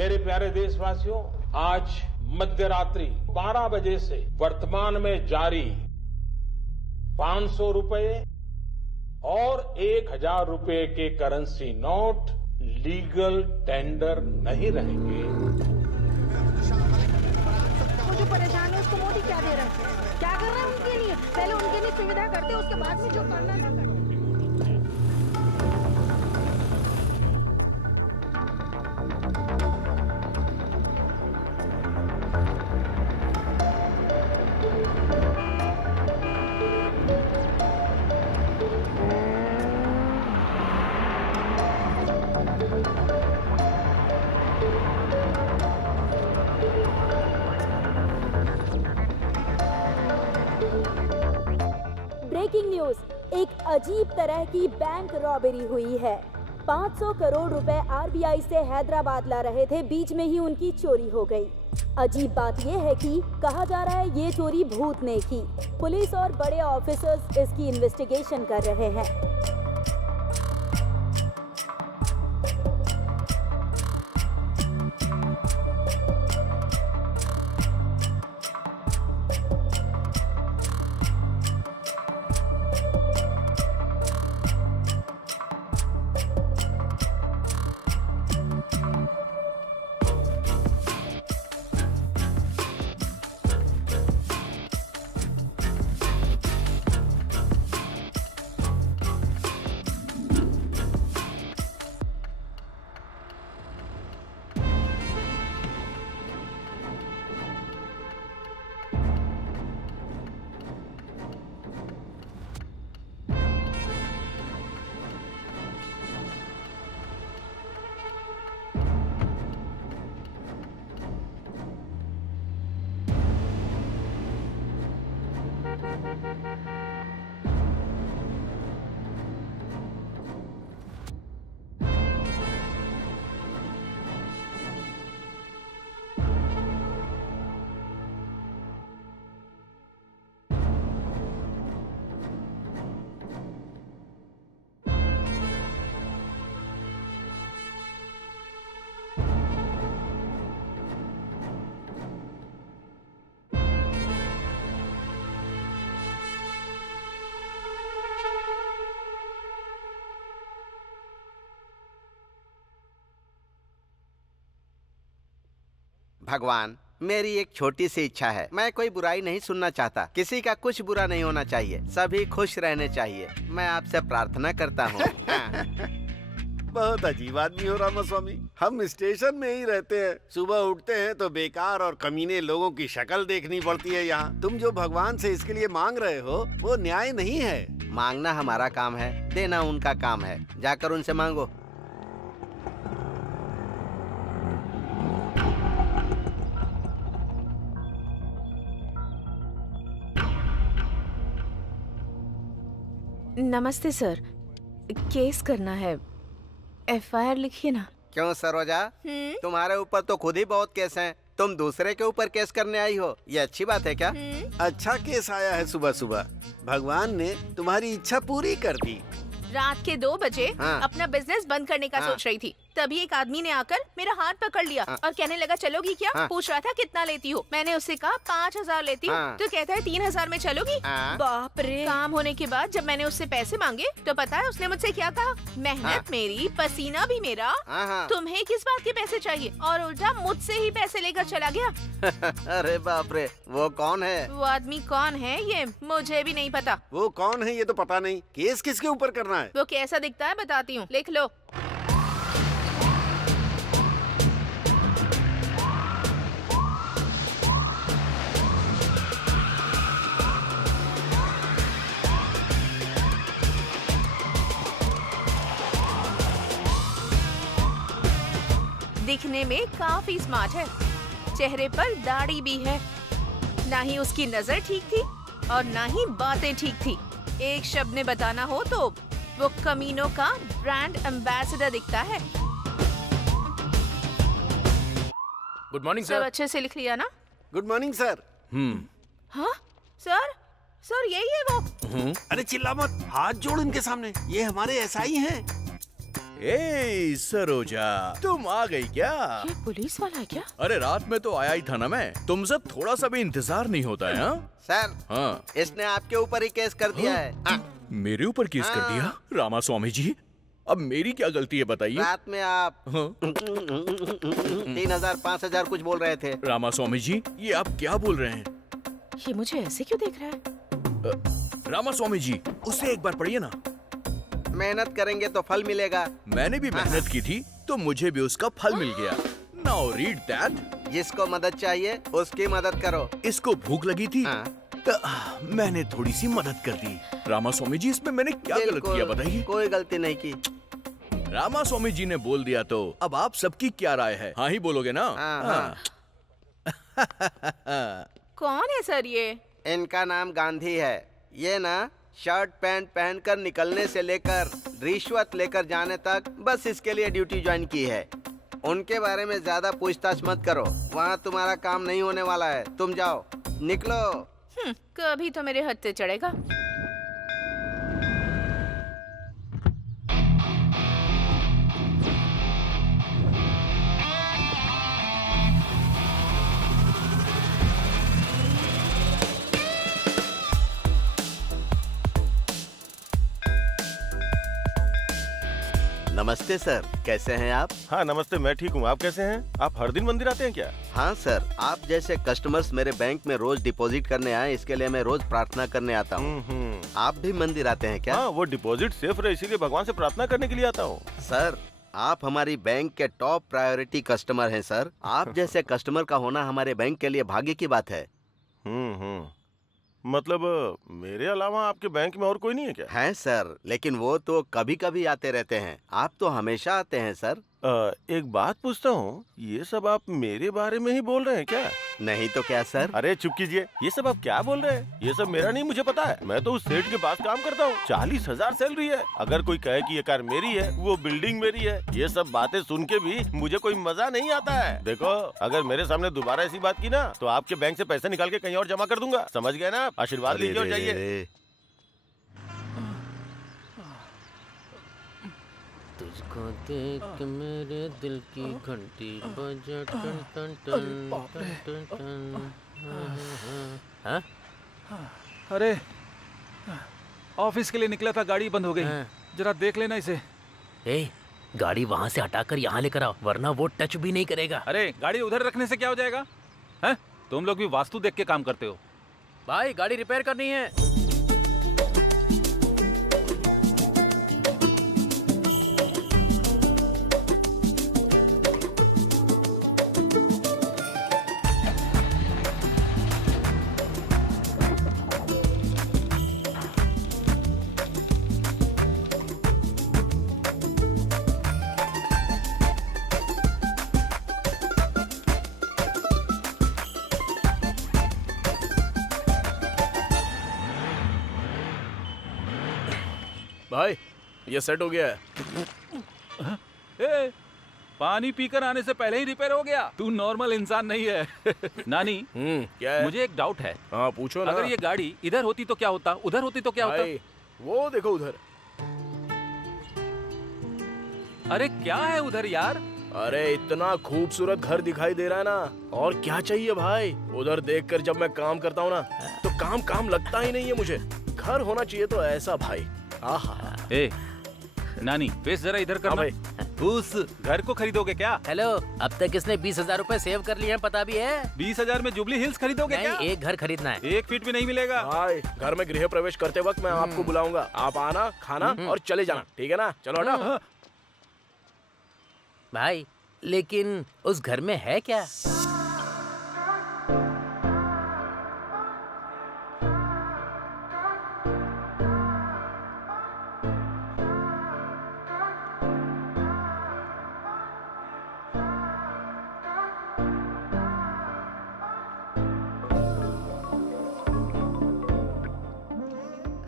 मेरे प्यारे देशवासियों, आज मध्यरात्रि 12 बजे से वर्तमान में जारी 500 रुपए और 1000 रुपए के करेंसी नोट लीगल टेंडर नहीं रहेंगे। वो जो परेशान है उसको मोदी क्या दे रहा है? क्या कर रहा है उनके लिए? पहले उनके लिए सुविधा करते, उसके बाद में जो करना था करते। ब्रेकिंग न्यूज, एक अजीब तरह की बैंक रॉबरी हुई है। 500 करोड़ रुपए आरबीआई से हैदराबाद ला रहे थे, बीच में ही उनकी चोरी हो गई। अजीब बात यह है कि कहा जा रहा है ये चोरी भूत ने की। पुलिस और बड़े ऑफिसर्स इसकी इन्वेस्टिगेशन कर रहे हैं। भगवान, मेरी एक छोटी सी इच्छा है। मैं कोई बुराई नहीं सुनना चाहता, किसी का कुछ बुरा नहीं होना चाहिए, सभी खुश रहने चाहिए। मैं आपसे प्रार्थना करता हूँ। बहुत अजीब आदमी हो रामास्वामी। हम स्टेशन में ही रहते हैं, सुबह उठते हैं तो बेकार और कमीने लोगों की शक्ल देखनी पड़ती है यहाँ। तुम जो भगवान से इसके लिए मांग रहे हो वो न्याय नहीं है। मांगना हमारा काम है, देना उनका काम है। जाकर उनसे मांगो। नमस्ते सर, केस करना है, एफआईआर लिखिए ना। क्यों सरोजा, तुम्हारे ऊपर तो खुद ही बहुत केस हैं। तुम दूसरे के ऊपर केस करने आई हो, ये अच्छी बात है क्या? अच्छा केस आया है सुबह सुबह। भगवान ने तुम्हारी इच्छा पूरी कर दी। रात के 2 बजे हाँ। अपना बिजनेस बंद करने का सोच रही थी, तभी एक आदमी ने आकर मेरा हाथ पकड़ लिया और कहने लगा चलोगी क्या? पूछ रहा था कितना लेती हो। मैंने उससे कहा 5000 लेती हूँ। तो कहता है 3000 में चलोगी? बाप रे। काम होने के बाद जब मैंने उससे पैसे मांगे तो पता है उसने मुझसे क्या कहा? मेहनत मेरी, पसीना भी मेरा, तुम्हें किस बात के पैसे चाहिए? और उल्टा मुझसे ही पैसे लेकर चला गया। अरे बाप रे, वो कौन है? वो आदमी कौन है ये मुझे भी नहीं पता। वो कौन है ये तो पता नहीं। केस किसके ऊपर करना है? वो कैसा दिखता है बताती हूँ, लिख लो। दिखने में काफी स्मार्ट है, चेहरे पर दाढ़ी भी है। ना ही उसकी नजर ठीक थी और ना ही बातें ठीक थी। एक शब्द में बताना हो तो वो कमीनों का ब्रांड एम्बेसडर दिखता है। गुड मॉर्निंग सब सर। अच्छे से लिख लिया ना? Good morning sir. हाँ सर, सर यही है वो। अरे चिल्ला मत, हाथ जोड़ इनके सामने, ये हमारे एसआई हैं। ए सरोजा, तुम आ गई क्या? ये पुलिस वाला है क्या? अरे रात में तो आया ही था ना मैं। तुमसे थोड़ा सा भी इंतजार नहीं होता है? हाँ सर, हाँ। इसने आपके ऊपर ही केस कर दिया है। मेरे ऊपर केस कर दिया? रामा स्वामी जी, अब मेरी क्या गलती है बताइए? रात में आप हाँ? 3000 5000 कुछ बोल रहे थे। रामा स्वामी जी, ये आप क्या बोल रहे हैं? ये मुझे ऐसे क्यों देख रहा है? रामा स्वामी जी, उसे एक बार पढ़िए ना। मेहनत करेंगे तो फल मिलेगा। मैंने भी मेहनत की थी तो मुझे भी उसका फल मिल गया। Now read that. जिसको मदद चाहिए उसकी मदद करो। इसको भूख लगी थी हाँ। तो मैंने थोड़ी सी मदद कर दी। रामा स्वामी जी, इसमें मैंने क्या गलत बिल्कुल, किया बताइए? कोई गलती नहीं की। रामा स्वामी जी ने बोल दिया तो अब आप सबकी क्या राय है? हाँ ही बोलोगे ना? हाँ। कौन है सर ये? इनका नाम गांधी है। ये ना शर्ट पैंट पहनकर निकलने से लेकर रिश्वत लेकर जाने तक बस इसके लिए ड्यूटी ज्वाइन की है। उनके बारे में ज्यादा पूछताछ मत करो, वहाँ तुम्हारा काम नहीं होने वाला है। तुम जाओ, निकलो। कभी तो मेरे हद से चढ़ेगा। नमस्ते सर, कैसे हैं आप? हाँ नमस्ते, मैं ठीक हूँ। आप कैसे हैं? आप हर दिन मंदिर आते हैं क्या? हाँ सर, आप जैसे कस्टमर्स मेरे बैंक में रोज डिपॉजिट करने आए, इसके लिए मैं रोज प्रार्थना करने आता हूँ। आप भी मंदिर आते हैं क्या? हाँ, वो डिपॉजिट सेफ रहे इसीलिए भगवान से प्रार्थना करने के लिए आता हूँ। सर, आप हमारी बैंक के टॉप प्रायोरिटी कस्टमर हैं सर। आप जैसे कस्टमर का होना हमारे बैंक के लिए भाग्य की बात है। मतलब मेरे अलावा आपके बैंक में और कोई नहीं है क्या? हैं सर, लेकिन वो तो कभी कभी आते रहते हैं। आप तो हमेशा आते हैं सर। एक बात पूछता हूँ, ये सब आप मेरे बारे में ही बोल रहे हैं क्या? नहीं तो क्या सर? अरे चुप कीजिए, ये सब आप क्या बोल रहे हैं? ये सब मेरा नहीं, मुझे पता है। मैं तो उस सेठ के पास काम करता हूँ, 40,000 सैलरी है। अगर कोई कहे कि ये कार मेरी है, वो बिल्डिंग मेरी है, ये सब बातें सुन के भी मुझे कोई मजा नहीं आता है। देखो, अगर मेरे सामने दोबारा ऐसी बात की ना तो आपके बैंक से पैसे निकाल के कहीं और जमा कर दूंगा। समझ गए ना? आशीर्वाद लीजिए और जाइए। तुझको देख के मेरे दिल की घंटी बजा टन टन टन टन टन टन। हाँ? अरे ऑफिस के लिए निकला था, गाड़ी बंद हो गई। जरा देख लेना इसे। ए, गाड़ी वहाँ से हटाकर यहाँ लेकर आओ, वरना वो टच भी नहीं करेगा। अरे गाड़ी उधर रखने से क्या हो जाएगा? हैं? तुम लोग भी वास्तु देख के काम करते हो। भाई गाड़ी रिपेयर करनी है। भाई ये सेट हो गया है। ए, पानी पीकर आने से पहले ही रिपेयर हो गया। तू नॉर्मल इंसान नहीं है। नानी, क्या है? मुझे एक डाउट है। हाँ पूछो ना। अगर ये गाड़ी इधर होती तो क्या होता, उधर होती तो क्या होता? वो देखो उधर। अरे क्या है उधर यार? अरे इतना खूबसूरत घर दिखाई दे रहा है ना, और क्या चाहिए भाई? उधर देखकर जब मैं काम करता हूँ ना तो काम काम लगता ही नहीं है मुझे। घर होना चाहिए तो ऐसा भाई। आहा। ए, नानी फेस जरा इधर करना। उस घर को खरीदोगे क्या? हेलो, अब तक इसने 20,000 रूपए सेव कर लिए हैं, पता भी है? 20,000 में जुबली हिल्स खरीदोगे क्या? नहीं, एक घर खरीदना है। 1 फीट भी नहीं मिलेगा भाई। घर में गृह प्रवेश करते वक्त मैं आपको बुलाऊंगा, आप आना, खाना और चले जाना, ठीक है ना? चलो हटा। भाई लेकिन उस घर में है क्या?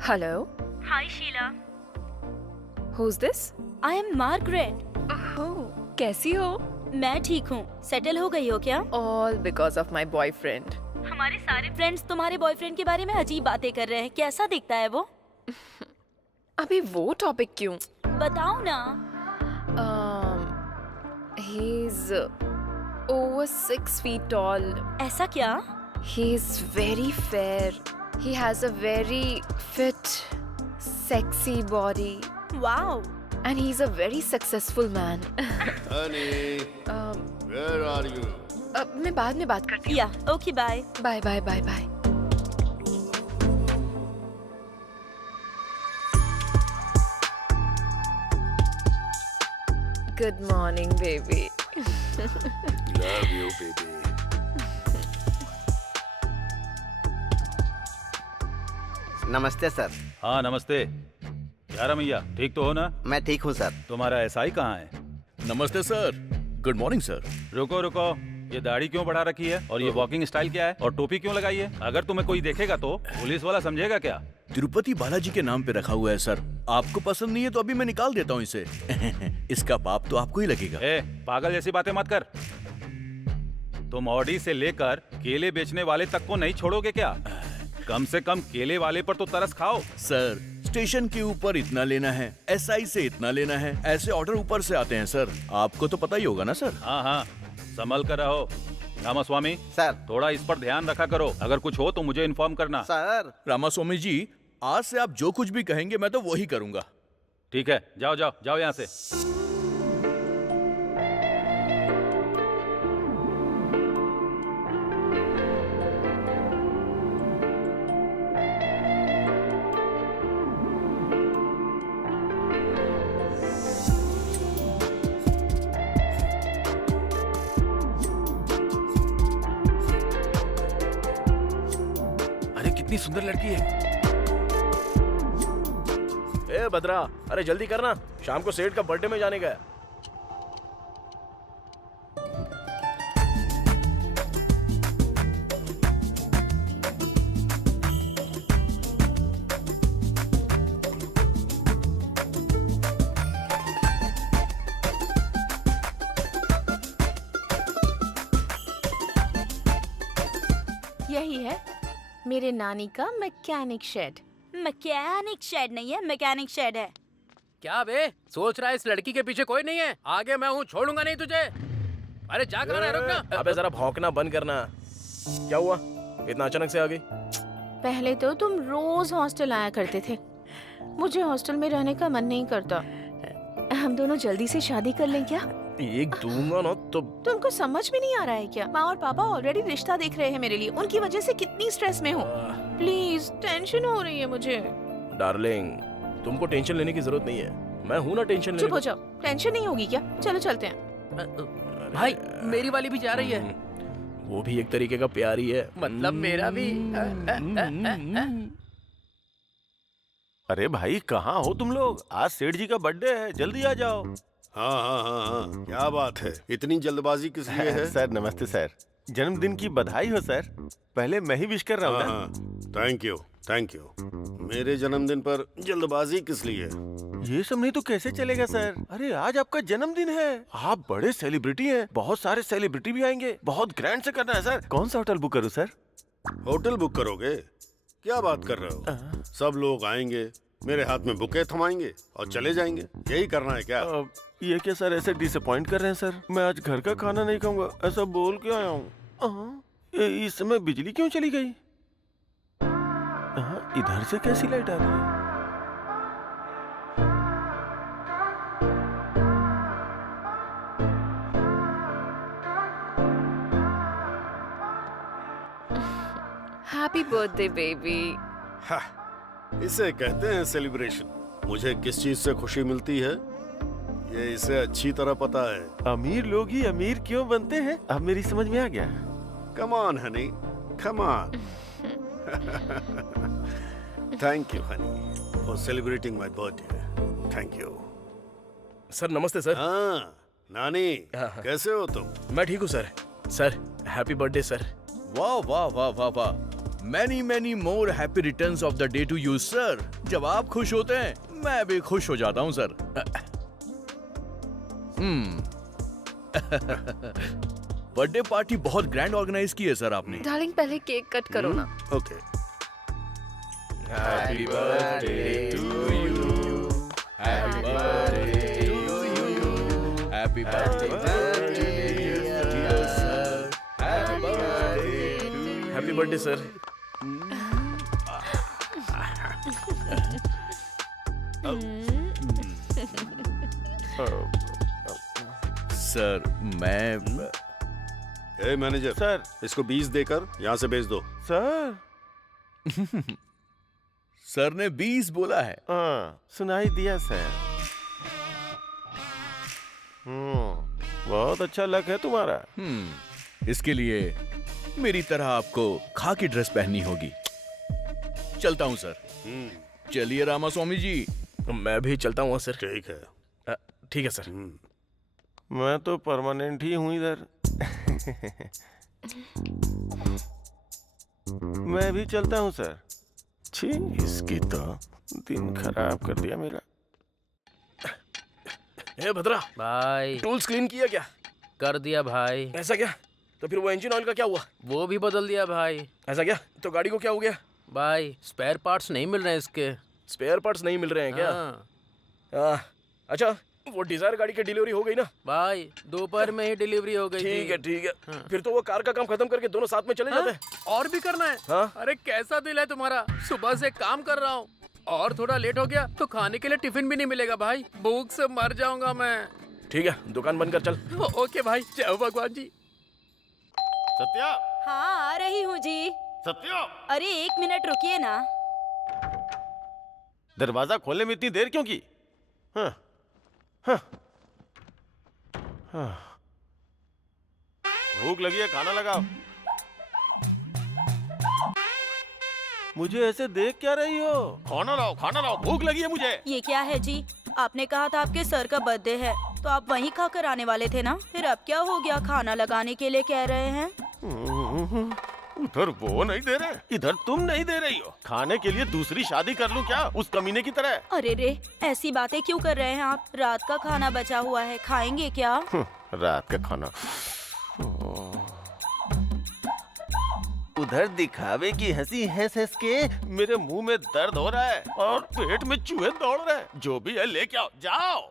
Hello. Hi Sheela, Who's this? I am Margaret. Oh, कैसी हो? मैं ठीक हूँ। सेटल हो गई हो क्या? All because of my boyfriend. हमारे सारे फ्रेंड्स तुम्हारे बॉयफ्रेंड के बारे में अजीब बातें कर रहे हैं। कैसा दिखता है वो? अभी वो टॉपिक क्यों? बताओ ना। He's over 6 feet tall. ऐसा क्या? He's very fair. He has a very fit, sexy body. Wow. And he's a very successful man. Honey, where are you? मैं बाद में बात करती हूँ. या okay bye. Bye bye bye bye. Good morning, baby. Love you, baby. नमस्ते sir. हाँ नमस्ते। क्या रमैया, ठीक तो हो ना? मैं ठीक हूँ सर। तुम्हारा एसआई कहाँ है? नमस्ते सर। Good morning sir. रुको रुको, ये दाढ़ी क्यों बढ़ा रखी है और ये वॉकिंग स्टाइल क्या है और टोपी क्यों लगाई है? अगर तुम्हें कोई देखेगा तो पुलिस वाला समझेगा क्या? तिरुपति बालाजी के नाम पे रखा हुआ है सर। आपको पसंद नहीं है तो अभी मैं निकाल देता हूँ इसे। इसका पाप तो आपको ही लगेगा। ए, पागल जैसी बातें मत कर। तुम ऑडी से लेकर केले बेचने वाले तक को नहीं छोड़ोगे क्या? कम से कम केले वाले पर तो तरस खाओ। सर, स्टेशन के ऊपर इतना लेना है, एसआई से इतना लेना है, ऐसे ऑर्डर ऊपर से आते हैं सर। आपको तो पता ही होगा ना सर। हाँ हाँ, संभल कर रहो। रामास्वामी सर। थोड़ा इस पर ध्यान रखा करो। अगर कुछ हो तो मुझे इन्फॉर्म करना। सर। रामास्वामी जी, आज से आप जो कुछ भी कहेंगे मैं तो वही करूंगा। ठीक है, जाओ जाओ जाओ यहाँ से। कितनी सुंदर लड़की है। ए भद्रा, अरे जल्दी करना, शाम को सेठ का बर्थडे में जाने का है। यही है मेरे नानी का मैकेनिक शेड। मैकेनिक शेड नहीं है, मैकेनिक शेड है। क्या बे, सोच रहा है इस लड़की के पीछे कोई नहीं है? आगे मैं हूँ, छोड़ूंगा नहीं तुझे। अरे जा कर रहा है, रुकना। अबे जरा भौंकना बंद करना। क्या हुआ, इतना अचानक से आ गई? पहले तो तुम रोज हॉस्टल आया करते थे। मुझे हॉस्टल में रहने का मन नहीं करता। हम दोनों जल्दी से शादी कर लें क्या? एक दूंगा ना तो। तुमको समझ में नहीं आ रहा है क्या? माँ और पापा ऑलरेडी रिश्ता देख रहे हैं मेरे लिए। उनकी वजह से कितनी स्ट्रेस में हूँ। प्लीज, टेंशन हो रही है मुझे। डार्लिंग, तुमको टेंशन लेने की जरूरत नहीं है, मैं हूँ ना टेंशन लेने। चुप हो जाओ, टेंशन नहीं होगी क्या? चलो चलते हैं। भाई, मेरी वाली भी जा रही है। वो भी एक तरीके का प्यार ही है। मतलब मेरा भी। अरे भाई, कहाँ हो तुम लोग? आज सेठ जी का बर्थडे है, जल्दी आ जाओ। हाँ हाँ हाँ हाँ, क्या बात है, इतनी जल्दबाजी किस लिए है? सर नमस्ते सर, जन्मदिन की बधाई हो सर। पहले मैं ही विश कर रहा हूँ ना। Thank you thank you. मेरे जन्मदिन पर जल्दबाजी किस लिए? ये सब नहीं तो कैसे चलेगा सर? अरे आज आपका जन्मदिन है, आप बड़े सेलिब्रिटी हैं, बहुत सारे सेलिब्रिटी भी आएंगे, बहुत ग्रैंड से करना है सर। कौन सा होटल बुक करूँ सर? होटल बुक करोगे? क्या बात कर रहे हो? सब लोग आएंगे, मेरे हाथ में बुके थमाएंगे और चले जाएंगे, यही करना है क्या? ये क्या सर, ऐसे डिसअपॉइंट कर रहे हैं सर? मैं आज घर का खाना नहीं खाऊंगा, ऐसा बोल के आया हूँ। इस समय बिजली क्यों चली गई? इधर से कैसी लाइट आ रही है? Happy birthday baby. इसे कहते हैं सेलिब्रेशन। मुझे किस चीज से खुशी मिलती है ये इसे अच्छी तरह पता है। अमीर लोग ही अमीर क्यों बनते हैं, अब मेरी समझ में आ गया। Come on honey, come on. Thank you honey for celebrating my birthday. Thank you. Sir नमस्ते सर। हाँ नानी, कैसे हो तुम? मैं ठीक हूँ sir. Sir happy birthday sir. वाह वाह वाह वाह वाह, many many more happy returns of the day to you sir. जब आप खुश होते हैं मैं भी खुश हो जाता हूँ सर। बर्थडे पार्टी बहुत ग्रैंड ऑर्गेनाइज की है सर आपने। डार्लिंग, पहले केक कट करो ना। Okay. Happy birthday to you, happy birthday to you, happy birthday. Happy birthday sir. Sir मैं ए मैनेजर सर इसको 20 देकर यहाँ से भेज दो। सर सर ने 20 बोला है। हाँ सुनाई दिया सर। बहुत अच्छा लक है तुम्हारा। इसके लिए मेरी तरह आपको खाकी ड्रेस पहननी होगी। चलता हूँ सर। चलिए रामास्वामी जी। मैं भी चलता हूँ सर। ठीक है। ठीक है सर। मैं तो परमानेंट ही हूँ इधर। मैं भी चलता हूँ सर। छी इसकी तो दिन खराब कर दिया मेरा। ए भद्रा भाई टूल्स क्लीन किया क्या? कर दिया भाई। ऐसा क्या? तो फिर वो इंजन ऑयल का क्या हुआ? वो भी बदल दिया भाई। ऐसा क्या? तो गाड़ी को क्या हो गया? भाई स्पेयर पार्ट्स नहीं मिल रहे हैं इसके। स्पेयर पार्ट्स नहीं मिल रहे हैं क्या? अच्छा वो डिजायर गाड़ी की डिलीवरी हो गई ना? भाई दोपहर में ही डिलीवरी हो गई। ठीक है ठीक है। फिर तो वो कार का काम खत्म करके दोनों साथ में चले जाते हैं। और भी करना है? हाँ? अरे कैसा दिल है तुम्हारा। सुबह से काम कर रहा हूँ और थोड़ा लेट हो गया तो खाने के लिए टिफिन भी नहीं मिलेगा भाई। भूख से मर जाऊंगा मैं। ठीक है दुकान बंद कर चल। ओके भाई जय भगवान जी। सत्या हाँ आ रही हूँ जी। सत्या अरे 1 मिनट रुकिए ना। दरवाजा खोलने में इतनी देर क्यों की? हाँ, हाँ, हाँ। भूख लगी है खाना लगाओ। मुझे ऐसे देख क्या रही हो? खाना लाओ भूख लगी है मुझे। ये क्या है जी? आपने कहा था आपके सर का बर्थडे है तो आप वहीं खाकर आने वाले थे ना। फिर अब क्या हो गया? खाना लगाने के लिए कह रहे हैं। उधर वो नहीं दे रहे, इधर तुम नहीं दे रही हो। खाने के लिए दूसरी शादी कर लूं क्या उस कमीने की तरह? अरे रे ऐसी बातें क्यों कर रहे हैं आप? रात का खाना बचा हुआ है, खाएंगे क्या? रात का खाना। उधर दिखावे की हंसी हंस के मेरे मुंह में दर्द हो रहा है और पेट में चूहे दौड़ रहे हैं। जो भी है लेके आओ, जाओ।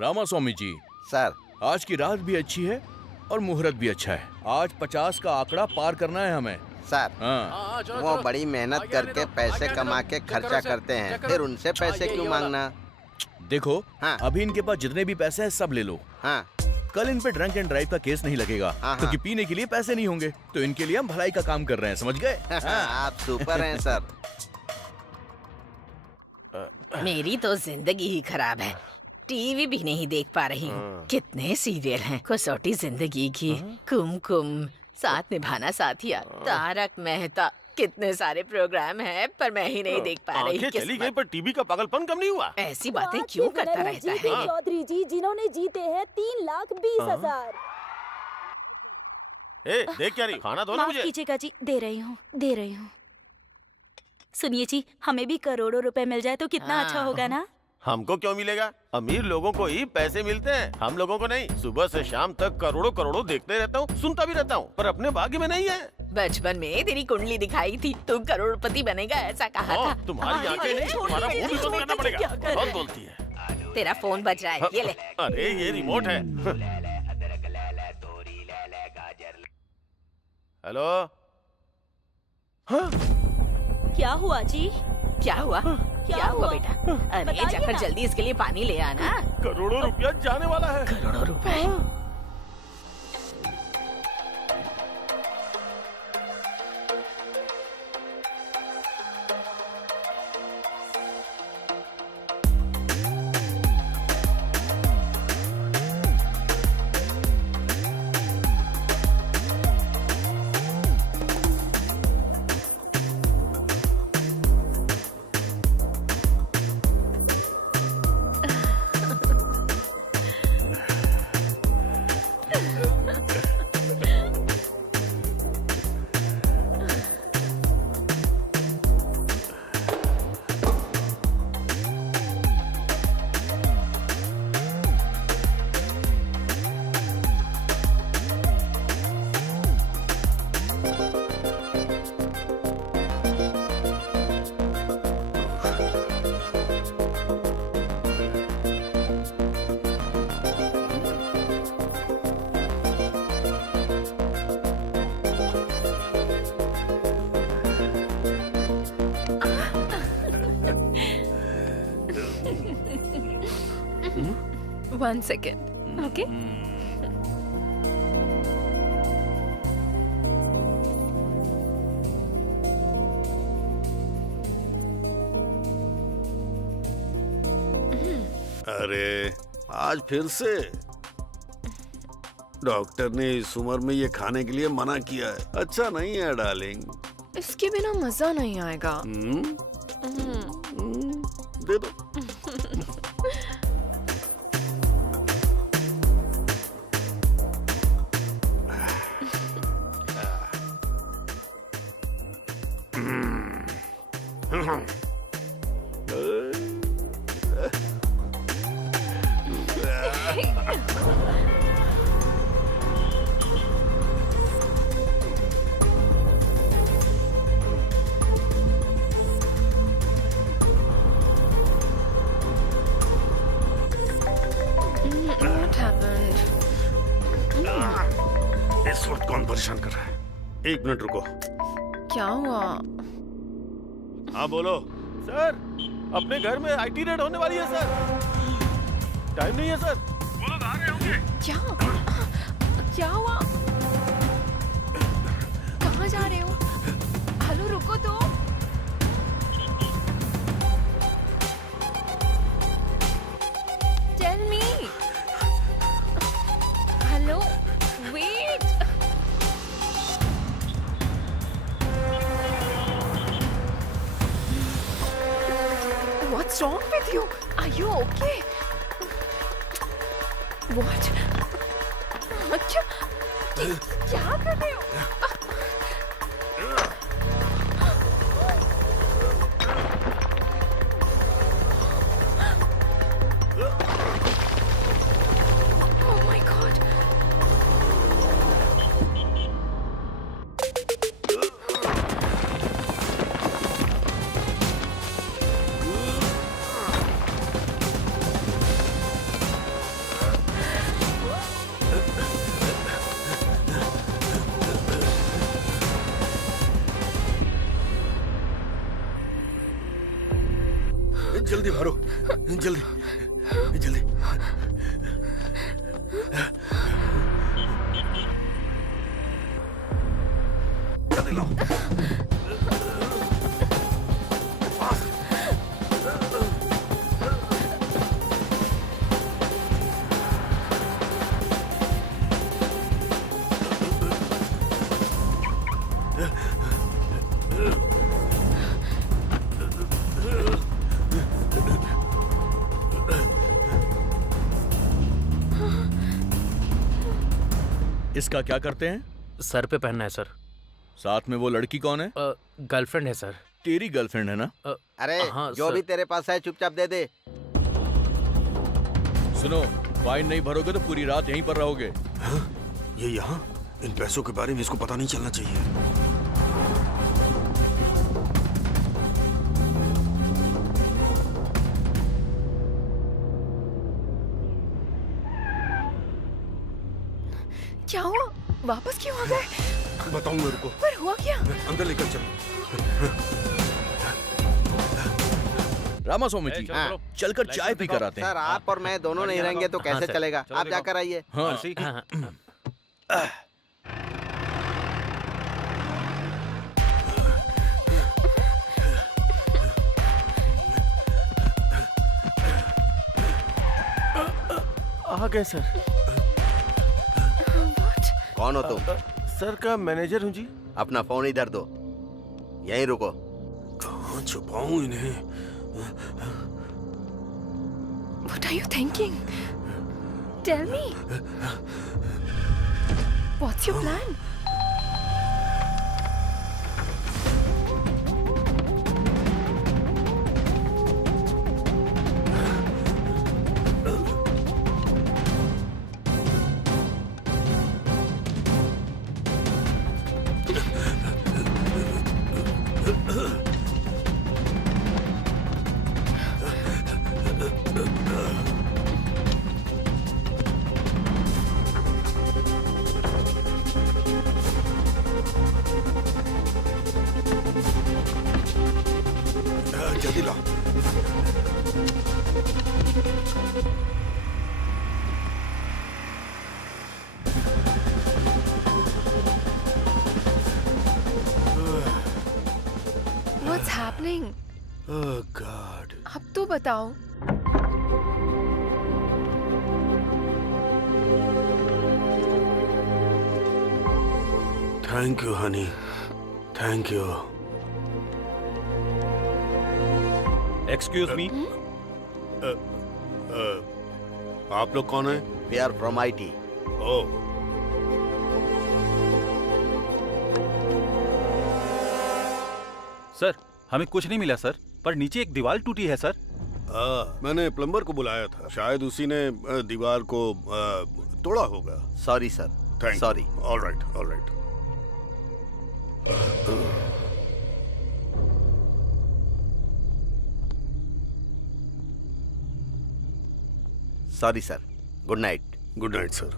रामास्वामी जी सर आज की रात भी अच्छी है और मुहूर्त भी अच्छा है। आज 50 का आंकड़ा पार करना है हमें। सर हाँ वो बड़ी मेहनत करके पैसे कमा के खर्चा करते हैं, फिर उनसे पैसे क्यों मांगना? देखो हाँ। अभी इनके पास जितने भी पैसे हैं सब ले लो। हाँ कल इन पे ड्रंक एंड ड्राइव का केस नहीं लगेगा क्योंकि पीने के लिए पैसे नहीं होंगे। तो इनके लिए हम भलाई का काम कर रहे हैं, समझ गए? आप सुपर हैं सर। मेरी तो जिंदगी ही खराब है। टीवी भी नहीं देख पा रही हूँ। कितने सीरियल हैं। कसौटी जिंदगी की, कुमकुम, साथ निभाना साथिया, तारक मेहता, कितने सारे प्रोग्राम हैं पर मैं ही नहीं देख पा रही। चली गई पर टीवी का पागलपन कम नहीं हुआ। ऐसी बातें क्यों करता रहता है? चौधरी जी जिन्होंने जीते हैं 3,20,000। देख क्या रही? खाना दो ना माफ मुझे। कीजिएगा जी, दे रही हूँ। सुनिए जी, हमें भी करोड़ों रुपए मिल जाए तो कितना अच्छा होगा ना? हमको क्यों मिलेगा? अमीर लोगों को ही पैसे मिलते हैं, हम लोगों को नहीं। सुबह से शाम तक करोड़ों देखते रहता हूँ, सुनता भी रहता हूँ, पर अपने भाग्य में नहीं है। बचपन में तेरी कुंडली दिखाई थी, तू करोड़पति बनेगा ऐसा कहा था। तुम्हारी आंखें नहीं, तुम्हारा मुंह भी बंद करना पड़ेगा। बहुत बोलती है। तेरा फोन बज रहा है, ये ले। अरे ये रिमोट है। हेलो। हाँ? क्या हुआ जी? क्या हुआ बेटा? अरे जाकर जल्दी इसके लिए पानी ले आना। करोड़ों रुपया जाने वाला है। करोड़ों रुपए? 1 second. Okay. अरे आज फिर से डॉक्टर ने इस उम्र में ये खाने के लिए मना किया है। अच्छा नहीं है डार्लिंग। इसके बिना मजा नहीं आएगा। दे दो। इस वक्त कौन परेशान कर रहा है? 1 मिनट रुको। क्या हुआ? हाँ बोलो। सर अपने घर में IT रेड होने वाली है सर। टाइम नहीं है सर। वो लोग आ रहे होंगे। क्या हुआ? कहाँ जा रहे हो? हेलो रुको तो। Tell me. Hello wait. What's wrong with you? Are you okay? What? क्या कर रहे हो? Oh my God! जल्दी भरो, जल्दी जल्दी। जल्दी लो। इसका क्या करते हैं? सर पे पहनना है सर। साथ में वो लड़की कौन है? गर्लफ्रेंड है सर। तेरी गर्लफ्रेंड है ना? अरे हाँ, जो सर। भी तेरे पास है चुपचाप दे दे। सुनो, फाइन नहीं भरोगे तो पूरी रात यहीं पर रहोगे। हाँ? ये यहाँ? इन पैसों के बारे में इसको पता नहीं चलना चाहिए। क्या हुआ? वापस क्यों आ गए? बताऊं मेरे को। पर हुआ क्या? अंदर लेकर चलो। रामास्वामी जी, चलकर चाय पी कर आते हैं। सर आप और मैं दोनों नहीं रहेंगे तो कैसे चलेगा? आप जाकर आइए। आ गए सर। कौन हो तुम? सर का मैनेजर हूँ जी। अपना फोन इधर दो, यहीं रुको। कहाँ छुपाऊं इन्हें? What are you thinking? Tell me. What's your plan? जल्दी ला। ओह गॉड। अब तो बताओ। Thank you honey, thank you. Excuse me, आप लोग कौन हैं? We are from IT। Oh, sir हमें कुछ नहीं मिला सर, पर नीचे एक दीवार टूटी है सर। मैंने प्लम्बर को बुलाया था, शायद उसी ने दीवार को तोड़ा होगा। Sorry sir, thank sorry. All right, all right. Sorry sir, good night. Good night sir.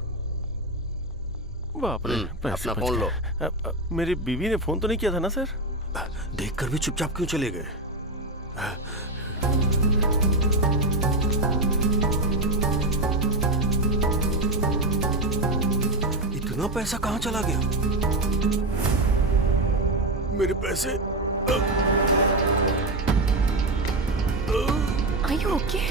बाप रे, पैसे अपना बच फोन लो। गए। मेरी बीवी ने फोन तो नहीं किया था ना सर? देखकर भी चुपचाप क्यों चले गए? इतना पैसा कहाँ चला गया? मेरे पैसे। Are you okay?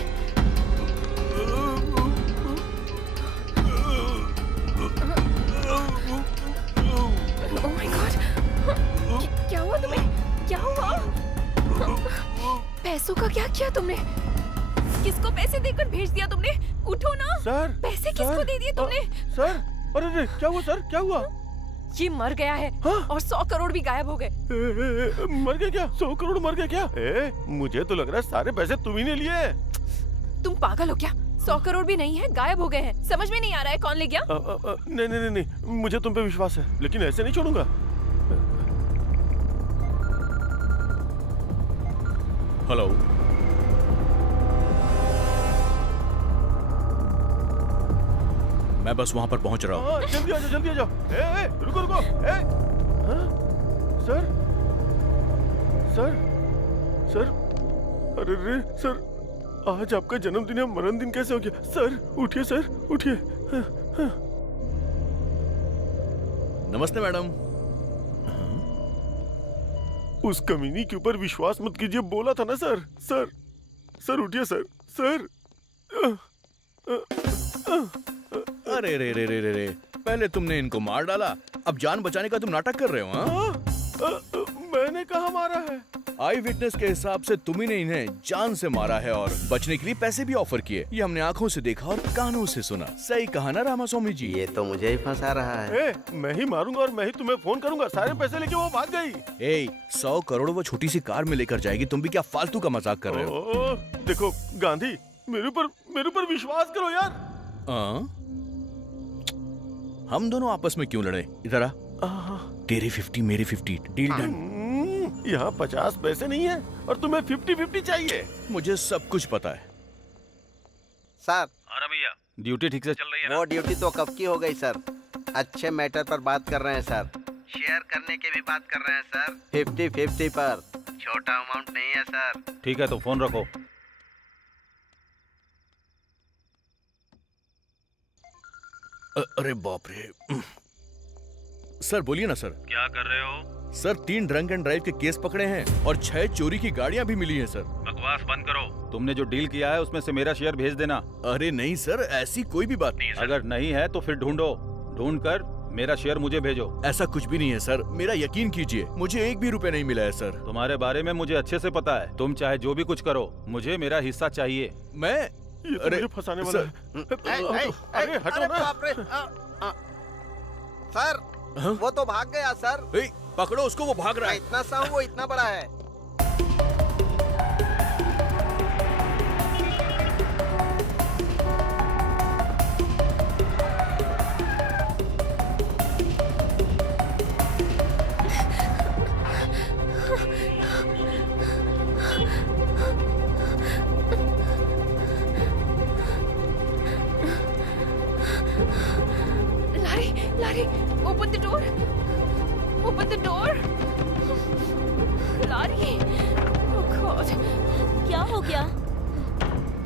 Oh my God! क्या हुआ तुम्हें? क्या हुआ? पैसों का क्या किया तुमने? किसको पैसे देकर भेज दिया तुमने? उठो ना। सर, पैसे किसको दे दिए तुमने? सर, अरे क्या हुआ सर, क्या हुआ? ये मर गया है। हाँ? और 100 करोड़ भी गायब हो गए। मर गया क्या? 100 करोड़ मर गया क्या? मुझे तो लग रहा है सारे पैसे तुम ही ने लिए। तुम पागल हो क्या? 100 करोड़ भी नहीं है, गायब हो गए हैं। समझ में नहीं आ रहा है कौन ले गया? नहीं नहीं नहीं, मुझे तुम पे विश्वास है, लेकिन ऐसे नहीं छोड़ूंगा। हेलो, मैं बस वहां पर पहुंच रहा हूँ। जल्दी आ जाओ, जल्दी आ जाओ। रुको रुको। हाँ? सर, सर, सर, अरे रे सर, आज आपका जन्मदिन है, मरण दिन कैसे हो गया? सर उठिए, सर उठिए। नमस्ते मैडम। उस कमीनी के ऊपर विश्वास मत कीजिए, बोला था ना सर। सर, सर उठिए सर, सर। अरे रे रे रे रे रे, पहले तुमने इनको मार डाला, अब जान बचाने का तुम नाटक कर रहे हो? हाँ? मैंने कहा मारा है? आई विटनेस के हिसाब से तुम ही ने इन्हें जान से मारा है और बचने के लिए पैसे भी ऑफर किए। ये हमने आंखों से देखा और कानों से सुना। सही कहा ना रामास्वामी जी? ये तो मुझे ही फंसा रहा है। मैं ही मारूंगा और मैं ही तुम्हें फोन करूंगा। सारे पैसे लेके वो भाग गई। 100 करोड़ वो छोटी सी कार में लेकर जाएगी, तुम भी क्या फालतू का मजाक कर रहे हो? देखो गांधी, मेरे ऊपर विश्वास करो यार। हम दोनों आपस में क्यों लड़े? इधर आ। तेरे 50 मेरे 50, डील डन। यहाँ 50 पैसे नहीं है और तुम्हें 50-50 चाहिए। मुझे सब कुछ पता है सर। अरे भैया, ड्यूटी ठीक से चल रही है? वो ड्यूटी तो कब की हो गई सर। अच्छे मैटर पर बात कर रहे हैं सर, शेयर करने की भी बात कर रहे हैं सर। 50-50 पर, छोटा अमाउंट नहीं है सर। ठीक है तो फोन रखो। अरे बाप रे। सर बोलिए ना सर। क्या कर रहे हो? सर 3 ड्रंक एंड ड्राइव के केस पकड़े हैं और 6 चोरी की गाड़ियां भी मिली हैं सर। बकवास बंद करो। तुमने जो डील किया है उसमें से मेरा शेयर भेज देना। अरे नहीं सर, ऐसी कोई भी बात नहीं है सर। अगर नहीं है तो फिर ढूंढ कर मेरा शेयर मुझे भेजो। ऐसा कुछ भी नहीं है सर, मेरा यकीन कीजिए, मुझे 1 भी रुपए नहीं मिला है सर। तुम्हारे बारे में मुझे अच्छे से पता है। तुम चाहे जो भी कुछ करो, मुझे मेरा हिस्सा चाहिए। मैं अरे फंसाने वाला है। अरे हटो ना। सर वो तो भाग गया सर। पकड़ो उसको, वो भाग रहा है। इतना सा हूँ, वो इतना बड़ा है। Larry, open the door. Open the door. Larry. Oh God. क्या हो गया?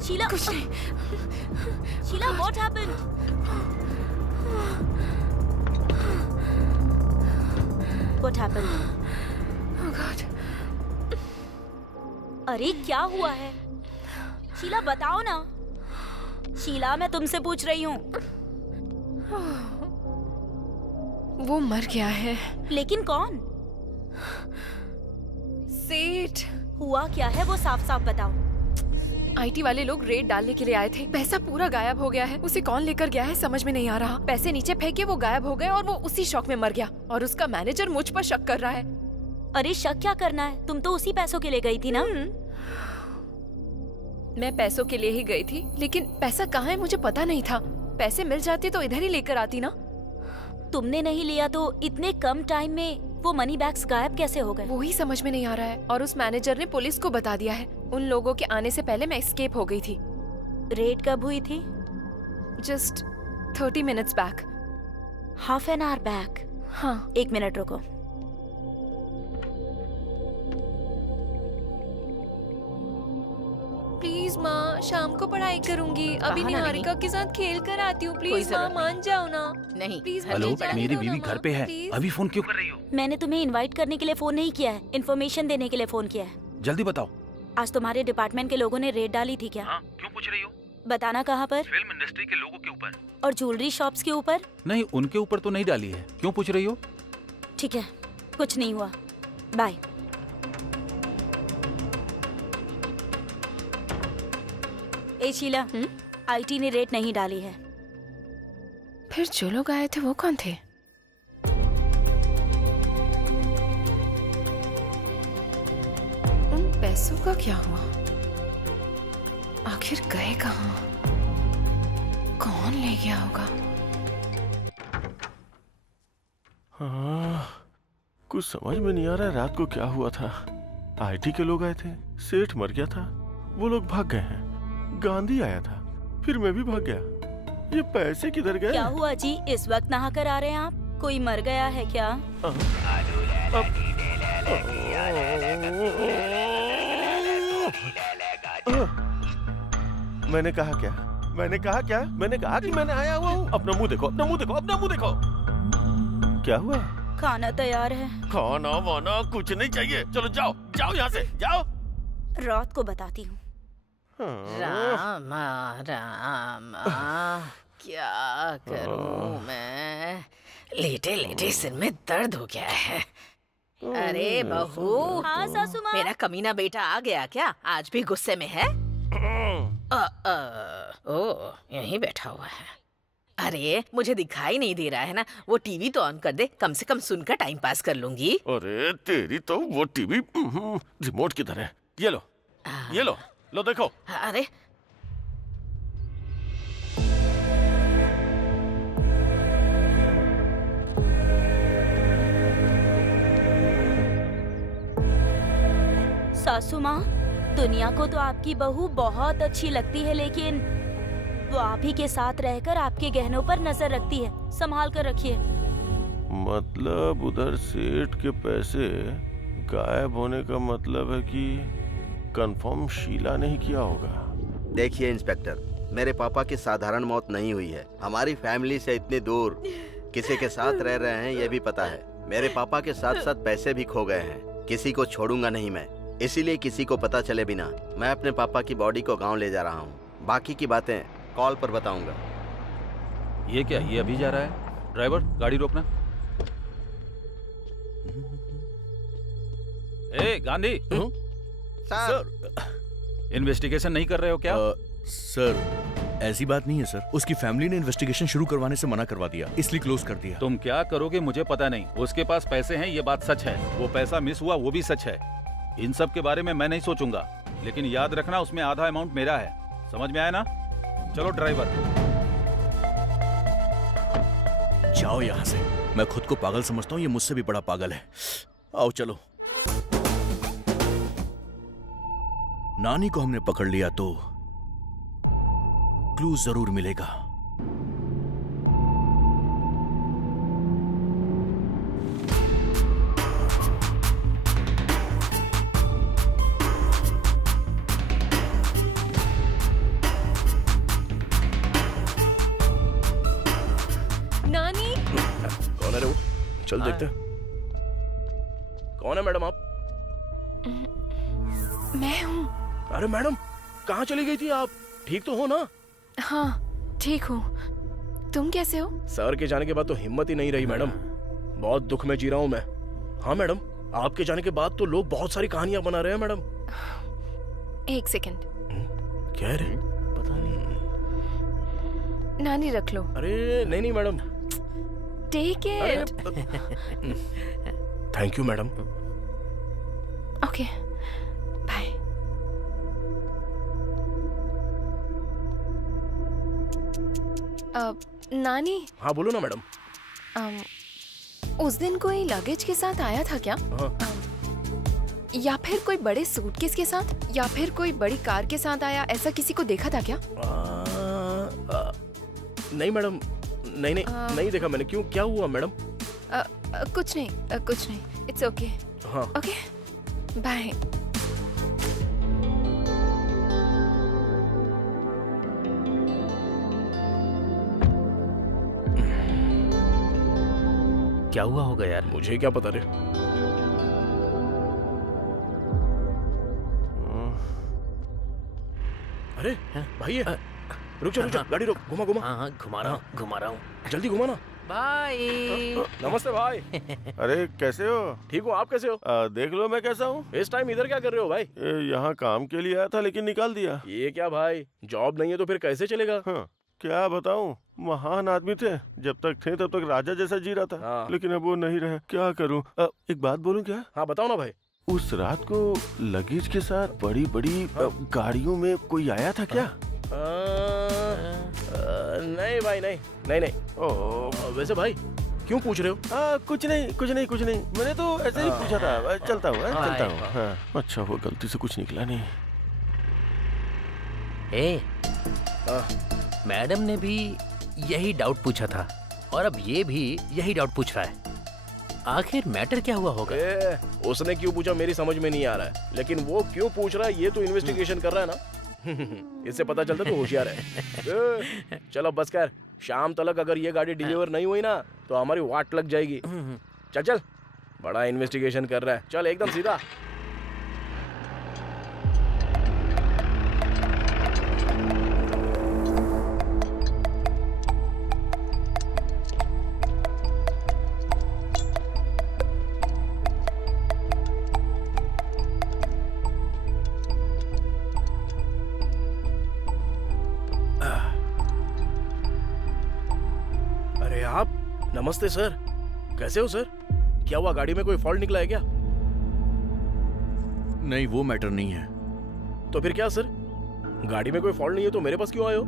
शीला, कुछ नहीं। Sheila, what happened? What happened? Oh God. अरे क्या हुआ है? शीला बताओ ना। शीला मैं तुमसे पूछ रही हूँ। वो मर गया है। लेकिन कौन? सेठ। हुआ क्या है वो साफ साफ बताओ। आईटी वाले लोग रेड डालने के लिए आए थे। पैसा पूरा गायब हो गया है। उसे कौन लेकर गया है समझ में नहीं आ रहा। पैसे नीचे फेंके वो गायब हो गए और वो उसी शौक में मर गया। और उसका मैनेजर मुझ पर शक कर रहा है। अरे शक क्या करना है? तुम तो उसी पैसों के लिए गई थी ना? मैं पैसों के लिए ही गई थी, लेकिन पैसा कहाँ है मुझे पता नहीं था। पैसे मिल जाते तो इधर ही लेकर आती ना। तुमने नहीं लिया तो इतने कम टाइम में वो मनी बैग्स गायब कैसे हो गए? वो ही समझ में नहीं आ रहा है। और उस मैनेजर ने पुलिस को बता दिया है। उन लोगों के आने से पहले मैं एस्केप हो गई थी। रेड कब हुई थी? Just 30 minutes back. Half an hour back? हाँ। 1 मिनट रुको। प्लीज माँ, शाम को पढ़ाई करूंगी। अभी निहारिका के साथ खेल कर आती हूँ। प्लीज माँ मान जाओ ना। नहीं। प्लीज। हेलो, मेरी बीवी घर पे है। अभी फोन क्यों कर रही हो? मैंने तुम्हें इनवाइट करने के लिए फोन नहीं किया है, इन्फॉर्मेशन देने के लिए फोन किया है। जल्दी बताओ। आज तुम्हारे डिपार्टमेंट के लोगों ने रेड डाली थी क्या? हाँ, क्यों पूछ रही हो? बताना कहाँ पर? फिल्म इंडस्ट्री के लोगों के ऊपर। और ज्वेलरी शॉप्स के ऊपर? नहीं, उनके ऊपर तो नहीं डाली है। क्यों पूछ रही हो? ठीक है, कुछ नहीं हुआ। बाय। ए शीला, आईटी ने रेट नहीं डाली है। फिर जो लोग आए थे वो कौन थे? उन पैसों का क्या हुआ? आखिर गए कहाँ? कौन ले गया होगा? हाँ, कुछ समझ में नहीं आ रहा है रात को क्या हुआ था। आईटी के लोग आए थे, सेठ मर गया था, वो लोग भाग गए हैं। गांधी आया था, फिर मैं भी भाग गया। ये पैसे किधर गए? क्या हुआ जी, इस वक्त नहा कर आ रहे हैं आप? कोई मर गया है क्या? मैंने कहा क्या? मैंने कहा क्या? मैंने कहा कि मैंने आया हुआ हूँ। अपना मुंह देखो, अपना मुंह देखो, अपना मुंह देखो। क्या हुआ? खाना तैयार है। खाना वाना कुछ नहीं चाहिए। चलो जाओ, जाओ यहाँ से, जाओ। रात को बताती हूँ। रामा रामा, क्या करूं मैं? लेटे लेटे सिर में दर्द हो गया है। अरे बहू। हाँ सासू माँ। मेरा कमीना बेटा आ गया क्या? आज भी गुस्से में है? ओ, यहीं बैठा हुआ है। अरे मुझे दिखाई नहीं दे रहा है ना? वो टीवी तो ऑन कर दे, कम से कम सुनकर टाइम पास कर लूंगी। अरे तेरी तो वो टीवी रिमोट किधर है? ये लो, ये लो, लो देखो। अरे सासू माँ, दुनिया को तो आपकी बहू बहुत अच्छी लगती है, लेकिन वो आप ही के साथ रहकर आपके गहनों पर नजर रखती है। संभाल कर रखिए। मतलब उधर सेठ के पैसे गायब होने का मतलब है कि कंफर्म शीला ने ही किया होगा। देखिए इंस्पेक्टर, मेरे पापा की साधारण मौत नहीं हुई है। हमारी फैमिली से इतनी दूर किसी के साथ रह रहे हैं ये भी पता है। मेरे पापा के साथ साथ पैसे भी खो गए हैं। किसी को छोड़ूंगा नहीं मैं, इसीलिए किसी को पता चले बिना मैं अपने पापा की बॉडी को गांव ले जा रहा हूँ। बाकी की बातें कॉल पर बताऊंगा। ये क्या, ये अभी जा रहा है? ड्राइवर, गाड़ी रोकना। ए गांधी, सर, इन्वेस्टिगेशन नहीं कर रहे हो क्या? सर ऐसी बात नहीं है सर। उसकी फैमिली ने इन्वेस्टिगेशन शुरू करवाने से मना करवा दिया, इसलिए क्लोज कर दिया। तुम क्या करोगे मुझे पता नहीं। उसके पास पैसे हैं ये बात सच है, वो पैसा मिस हुआ वो भी सच है। इन सब के बारे में मैं नहीं सोचूंगा, लेकिन याद रखना उसमें आधा अमाउंट मेरा है। समझ में आया ना? चलो ड्राइवर। जाओ यहाँ से। मैं खुद को पागल समझता हूँ, ये मुझसे भी बड़ा पागल है। आओ चलो। नानी को हमने पकड़ लिया तो क्लू जरूर मिलेगा। नानी। कौन है रे वो? चल देखते हैं। कौन है मैडम आप? मैं हूँ। अरे मैडम, कहाँ चली गई थी आप? ठीक तो हो ना? हाँ ठीक हूँ। तुम कैसे हो? सर के जाने के बाद तो हिम्मत ही नहीं रही मैडम। बहुत दुख में जी रहा हूँ मैं। हाँ मैडम, आपके जाने के बाद तो लोग बहुत सारी कहानियां बना रहे हैं मैडम। एक सेकंड। क्या रे? पता नहीं। नानी रख लो। अरे नहीं madam. Take it. Thank you madam. Okay bye. नानी। हाँ बोलो ना मैडम। उस दिन कोई लगेज के साथ आया था क्या? या फिर कोई बड़े सूटकेस के साथ, या फिर कोई बड़ी कार के साथ आया, ऐसा किसी को देखा था क्या? नहीं मैडम, नहीं देखा मैंने। क्यों, क्या हुआ मैडम? कुछ नहीं। It's okay. हाँ ओके बाय। क्या हुआ होगा यार? मुझे क्या पता रे। अरे भाई है। रुक जा, गाड़ी रोक, घुमा। हाँ घुमा रहा हूँ। जल्दी घुमा ना। बाय। नमस्ते भाई। अरे कैसे हो? ठीक हो, आप कैसे हो? देख लो मैं कैसा हूँ। इस टाइम इधर क्या कर रहे हो भाई? यहाँ काम के लिए आया था लेकिन निकाल दिया। ये क्या भाई, जॉब नहीं है तो फिर कैसे चलेगा? हाँ, क्या बताऊँ, महान आदमी थे। जब तक थे तब तक राजा जैसा जी रहा था। हाँ। लेकिन अब वो नहीं रहे। क्या करूँ? एक बात बोलूँ क्या? हाँ बताओ ना भाई। उस रात को लगेज के साथ बड़ी गाड़ियों में कोई आया था क्या? नहीं भाई, नहीं। वैसे भाई क्यों पूछ रहे हो? कुछ नहीं। मैंने तो ऐसे ही पूछा था। चलता हूँ। हाँ। अच्छा हुआ गलती से कुछ निकला नहीं। मैडम ने भी यही डाउट पूछा था और अब ये भी यही डाउट पूछ रहा है। आखिर मैटर क्या हुआ होगा? उसने क्यों पूछा मेरी समझ में नहीं आ रहा है, लेकिन वो क्यों पूछ रहा है ये तो इन्वेस्टिगेशन कर रहा है ना। इससे पता चलता तो होशियार है। चलो बस कर, शाम तक अगर ये गाड़ी डिलीवर नहीं हुई ना तो हमारी वाट लग जाएगी। चल बड़ा इन्वेस्टिगेशन कर रहा है। चल एकदम सीधा। नमस्ते सर, कैसे हो सर? क्या हुआ, गाड़ी में कोई फॉल्ट निकला है क्या? नहीं, वो मैटर नहीं है। तो फिर क्या सर? गाड़ी में कोई फॉल्ट नहीं है तो मेरे पास क्यों आए हो?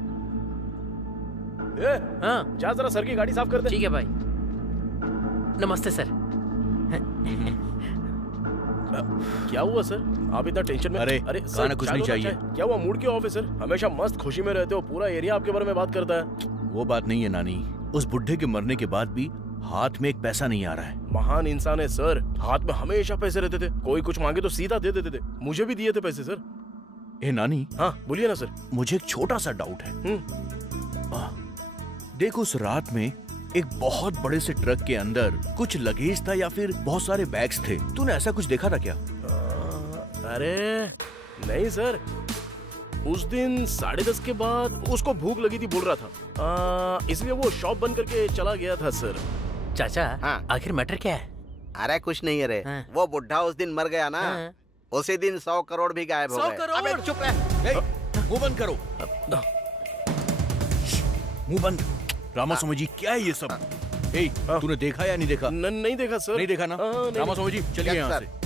हाँ जा जरा सर की गाड़ी साफ कर दे। ठीक है भाई। नमस्ते सर। क्या हुआ सर, आप इतना टेंशन में? अरे सर कुछ नहीं चाहिए। क्या हुआ, मूड क्यों ऑफ है सर? हमेशा मस्त खुशी में रहते हो, पूरा एरिया आपके बारे में बात करता है। वो बात नहीं है नानी, उस बुढ़े के मरने के बाद भी हाथ में एक पैसा नहीं आ रहा है। महान इंसान है सर, हाथ में हमेशा पैसे रहते थे। कोई कुछ मांगे तो सीधा दे देते थे। मुझे भी दिए थे पैसे सर। ए नानी। हाँ बोलिए ना सर। मुझे एक छोटा सा डाउट है। देखो, उस रात में एक बहुत बड़े से ट्रक के अंदर कुछ लगेज था या फिर बहुत सारे बैग्स थे। तूने ऐसा कुछ देखा था क्या? अरे नहीं सर, उस दिन 10:30 के बाद उसको भूख लगी थी बोल रहा था, इसलिए वो शॉप बंद करके चला गया था सर। चाचा हाँ। आखिर मैटर क्या है? अरे कुछ नहीं है रे। हाँ। वो बुढ़ा उस दिन मर गया ना, उसी दिन 100 करोड़ भी गायब हो गए। 100 करोड़? अबे चुप रह। मुंह बंद करो। मुंह बंद। रामास्वामी जी, क्या है ये सब? तूने देखा या नहीं देखा? नहीं देखा सर। नहीं देखा ना? रामास्वामी जी चलिए यहाँ से।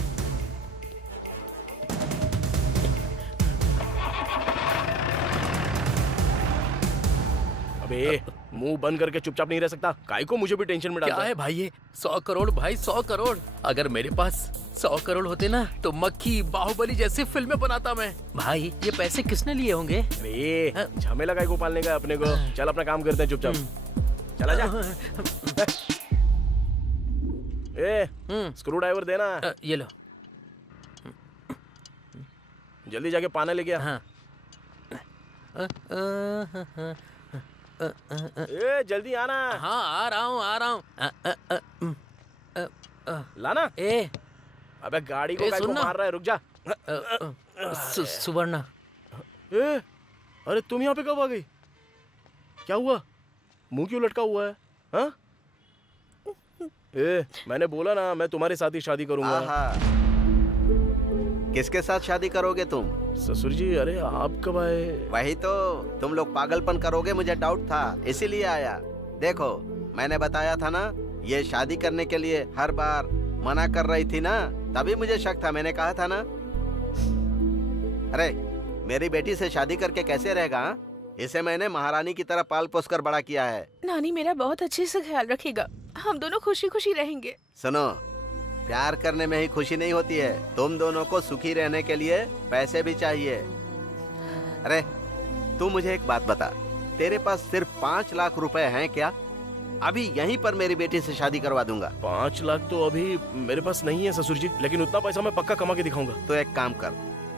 अबे मुंह बंद करके चुपचाप नहीं रह सकता। काय को मुझे भी टेंशन में डालता क्या है भाई ये? 100 करोड़ भाई, 100 करोड़। अगर मेरे पास 100 करोड़ होते ना तो मक्खी बाहुबली जैसी फिल्में बनाता मैं। भाई ये पैसे किसने लिए होंगे? अरे झमेला काय को पालने का अपने को। चल अपना काम करते हैं चुपचाप। चला जा। स्क्रू ड्राइवर देना। ये लो। जल्दी जाके पाना लेके आ। हाँ। जल्दी आना। हाँ आ रहा हूँ। लाना। ए अबे गाड़ी को काय को मार रहा है, रुक जा। सुवर्णा। अरे तुम यहाँ पे कब आ गई? क्या हुआ? मुंह क्यों लटका हुआ है? हाँ? मैंने बोला ना मैं तुम्हारे साथ ही शादी करूंगा। किसके साथ शादी करोगे तुम? ससुर जी, अरे आप कब आए? वही तो, तुम लोग पागलपन करोगे मुझे डाउट था, इसीलिए आया। देखो मैंने बताया था ना, ये शादी करने के लिए हर बार मना कर रही थी ना, तभी मुझे शक था। मैंने कहा था ना। अरे मेरी बेटी से शादी करके कैसे रहेगा? इसे मैंने महारानी की तरह पाल पोस कर बड़ा किया है। नानी मेरा बहुत अच्छे से ख्याल रखेगा, हम दोनों खुशी खुशी रहेंगे। सुनो, प्यार करने में ही खुशी नहीं होती है, तुम दोनों को सुखी रहने के लिए पैसे भी चाहिए। अरे तू मुझे एक बात बता, तेरे पास सिर्फ 5 लाख रुपए हैं क्या? अभी यहीं पर मेरी बेटी से शादी करवा दूंगा। 5 लाख तो अभी मेरे पास नहीं है ससुर जी, लेकिन उतना पैसा मैं पक्का कमा के दिखाऊंगा। तो एक काम कर,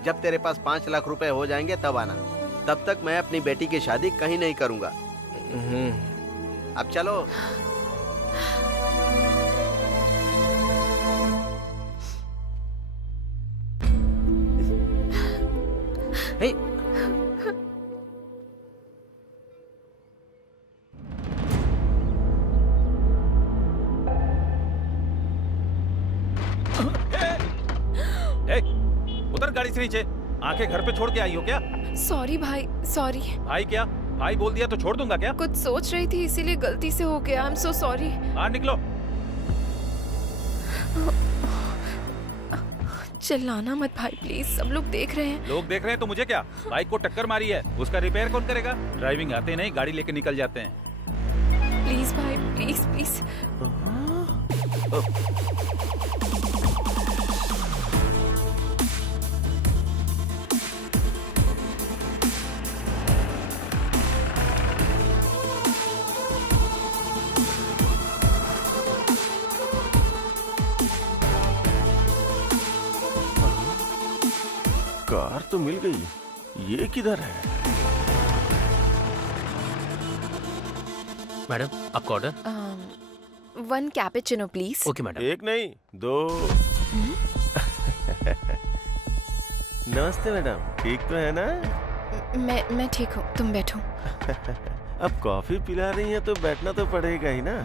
जब तेरे पास 5 लाख रुपए हो जाएंगे तब आना, तब तक मैं अपनी बेटी की शादी कहीं नहीं करूंगा। अब चलो। हे, उतर गाड़ी से नीचे। आंखें घर पे छोड़ के आई हो क्या? सॉरी भाई, सॉरी। भाई क्या? भाई बोल दिया तो छोड़ दूंगा क्या? कुछ सोच रही थी इसीलिए गलती से हो गया। I am so sorry. बाहर निकलो। चिल्लाना मत भाई प्लीज, सब लोग देख रहे हैं। लोग देख रहे हैं तो मुझे क्या? बाइक को टक्कर मारी है, उसका रिपेयर कौन करेगा? ड्राइविंग आते नहीं, गाड़ी लेके निकल जाते हैं। प्लीज भाई, प्लीज प्लीज। कार तो मिल गई, ये किधर है? मैडम आपका order? 1 cappuccino please. Okay madam. 1 नहीं 2। नमस्ते मैडम, ठीक तो है ना? मैं ठीक हूँ, तुम बैठो। अब कॉफी पिला रही हैं तो बैठना तो पड़ेगा ही ना।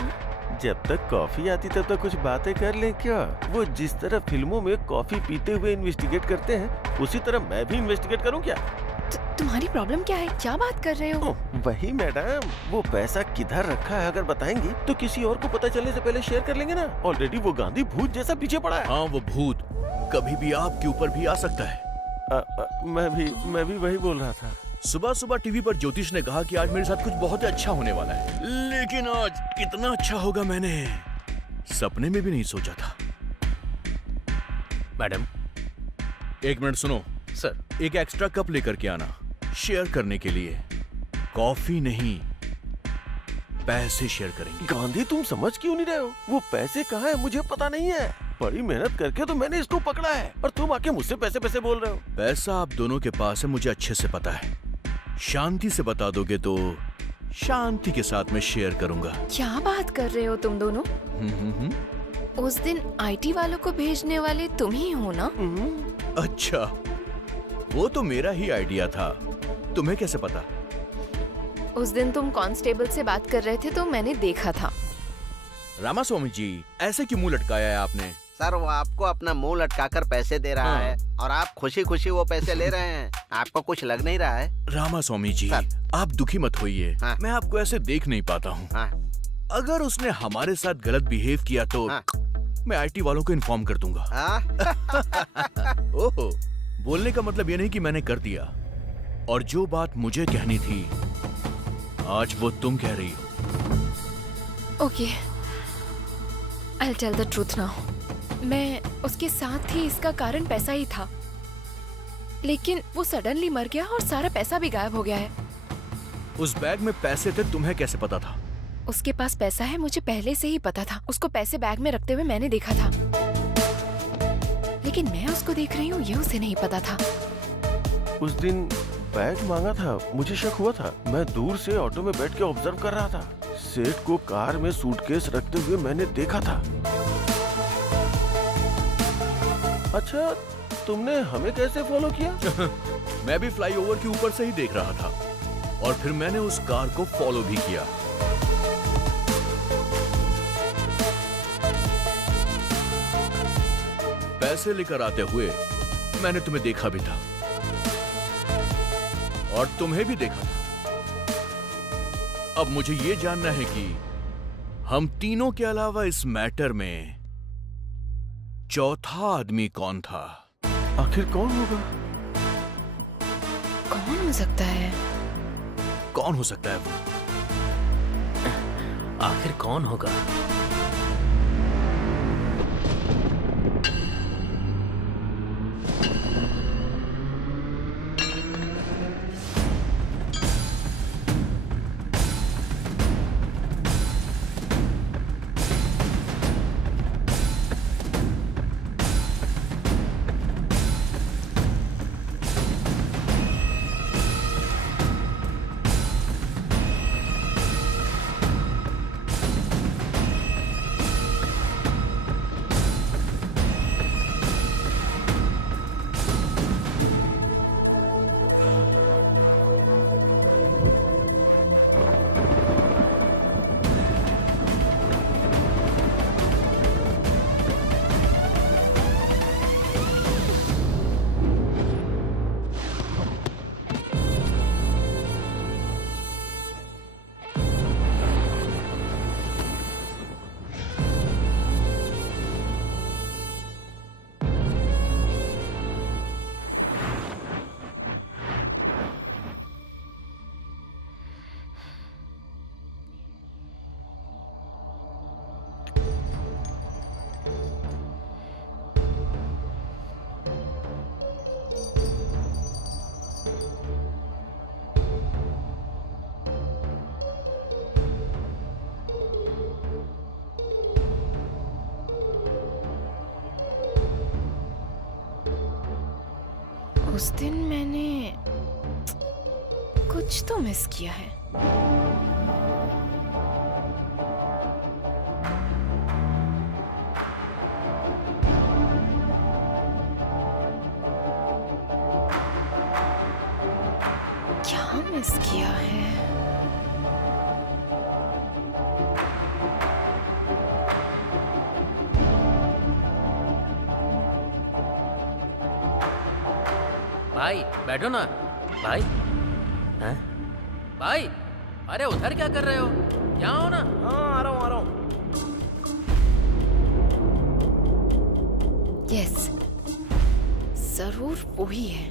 जब तक कॉफी आती तब तक कुछ बातें कर लें क्या? वो जिस तरह फिल्मों में कॉफी पीते हुए इन्वेस्टिगेट करते हैं, उसी तरह मैं भी इन्वेस्टिगेट करूं क्या? तुम्हारी प्रॉब्लम क्या है? क्या बात कर रहे हो? वही मैडम, वो पैसा किधर रखा है अगर बताएंगी तो किसी और को पता चलने से पहले शेयर कर लेंगे ना। ऑलरेडी वो गांधी भूत जैसा पीछे पड़ा है। हाँ, वो भूत कभी भी आपके ऊपर भी आ सकता है। मैं भी वही बोल रहा था। सुबह सुबह टीवी पर ज्योतिष ने कहा कि आज मेरे साथ कुछ बहुत अच्छा होने वाला है, लेकिन आज कितना अच्छा होगा मैंने सपने में भी नहीं सोचा था। मैडम 1 मिनट सुनो सर। एक एक्स्ट्रा कप लेकर के आना, शेयर करने के लिए। कॉफी नहीं, पैसे शेयर करेंगे। गांधी तुम समझ क्यों नहीं रहे हो? वो पैसे कहाँ है मुझे पता नहीं है। बड़ी मेहनत करके तो मैंने इसको पकड़ा है और तुम आके मुझसे पैसे पैसे बोल रहे हो। पैसा आप दोनों के पास है, मुझे अच्छे से पता है। शांति से बता दोगे तो शांति के साथ मैं शेयर करूंगा। क्या बात कर रहे हो तुम दोनों? उस दिन आईटी वालों को भेजने वाले तुम ही हो ना? अच्छा, वो तो मेरा ही आइडिया था, तुम्हें कैसे पता? उस दिन तुम कांस्टेबल से बात कर रहे थे तो मैंने देखा था। रामास्वामी जी, ऐसे क्यों मुंह लटकाया है आपने? सर वो आपको अपना मुंह लटकाकर पैसे दे रहा है और आप खुशी खुशी वो पैसे ले रहे हैं। आपको कुछ लग नहीं रहा है? रामास्वामी जी, आप दुखी मत होइए। मैं आपको ऐसे देख नहीं पाता हूँ। अगर उसने हमारे साथ गलत बिहेव किया तो मैं आईटी वालों को इन्फॉर्म कर दूंगा। ओहो, बोलने का मतलब ये नहीं कि मैंने कर दिया, और जो बात मुझे कहनी थी आज वो तुम कह रही हो। Okay, I'll tell the truth now. मैं उसके साथ थी, इसका कारण पैसा ही था, लेकिन वो सडनली मर गया और सारा पैसा भी गायब हो गया है। उस बैग में पैसे थे, तुम्हें कैसे पता था? उसके पास पैसा है मुझे पहले से ही पता था। उसको पैसे बैग में रखते हुए मैंने देखा था, लेकिन मैं उसको देख रही हूँ ये उसे नहीं पता था। उस दिन बैग मांगा था, मुझे शक हुआ था। मैं दूर से ऑटो में बैठ के ऑब्जर्व कर रहा था। सेठ को कार में सूटकेस रखते हुए मैंने देखा था। अच्छा, तुमने हमें कैसे फॉलो किया? मैं भी फ्लाईओवर के ऊपर से ही देख रहा था और फिर मैंने उस कार को फॉलो भी किया। पैसे लेकर आते हुए मैंने तुम्हें देखा भी था और तुम्हें भी देखा था। अब मुझे यह जानना है कि हम तीनों के अलावा इस मैटर में चौथा आदमी कौन था? आखिर कौन होगा? कौन हो सकता है? कौन हो सकता है वो? आखिर कौन होगा? उस दिन मैंने कुछ तो मिस किया है। क्या मिस किया है? भाई बैठो ना भाई। हैं? भाई अरे उधर क्या कर रहे हो? यहाँ हो ना। हाँ आ रहा हूँ। यस, जरूर वही है।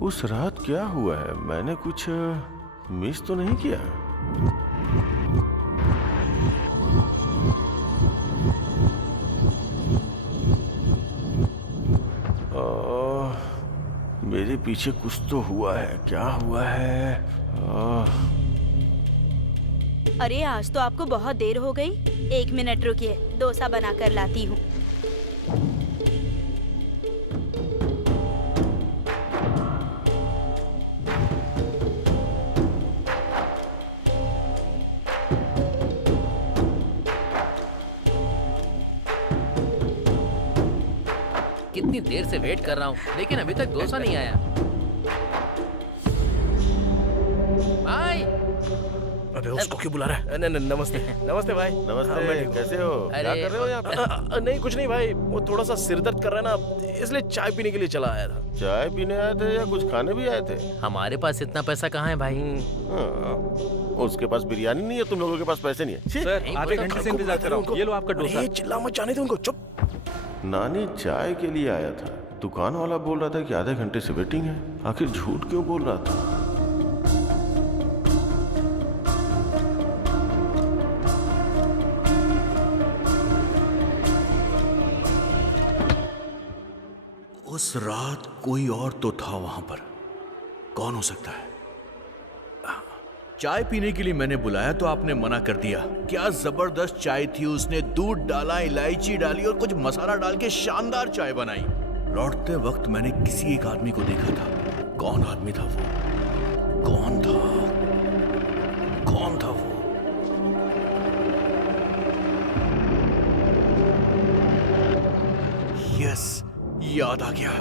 उस रात क्या हुआ है? मैंने कुछ मिस तो नहीं किया? मेरे पीछे कुछ तो हुआ है। क्या हुआ है? अरे आज तो आपको बहुत देर हो गई। 1 मिनट रुकिए, डोसा बनाकर लाती हूँ। कितनी देर से वेट कर रहा हूँ लेकिन अभी तक डोसा नहीं आया। भाई अबे उसको क्यों बुला रहा है? नमस्ते नमस्ते भाई। नमस्ते, कैसे हो? क्या कर रहे हो यहाँ पे? नहीं कुछ नहीं भाई, वो थोड़ा सा सिर दर्द कर रहा है ना, इसलिए चाय पीने के लिए चला आया था। चाय पीने आए थे या कुछ खाने भी आए थे? हमारे पास इतना पैसा कहाँ है भाई? उसके पास बिरयानी नहीं है, तुम लोगों के पास पैसे नहीं है। सर आधे घंटे से इंतजार कर रहा हूँ, ये लो आपका डोसा। चिल्ला मत जाने दो उनको, चुप। नानी चाय के लिए आया था, दुकान वाला बोल रहा था कि आधे घंटे से वेटिंग है। आखिर झूठ क्यों बोल रहा था? उस रात कोई और तो था वहां पर। कौन हो सकता है? चाय पीने के लिए मैंने बुलाया तो आपने मना कर दिया। क्या जबरदस्त चाय थी, उसने दूध डाला, इलायची डाली और कुछ मसाला डाल के शानदार चाय बनाई। लौटते वक्त मैंने किसी एक आदमी को देखा था। कौन आदमी था वो? कौन था? कौन था वो? यस, ये याद आ गया।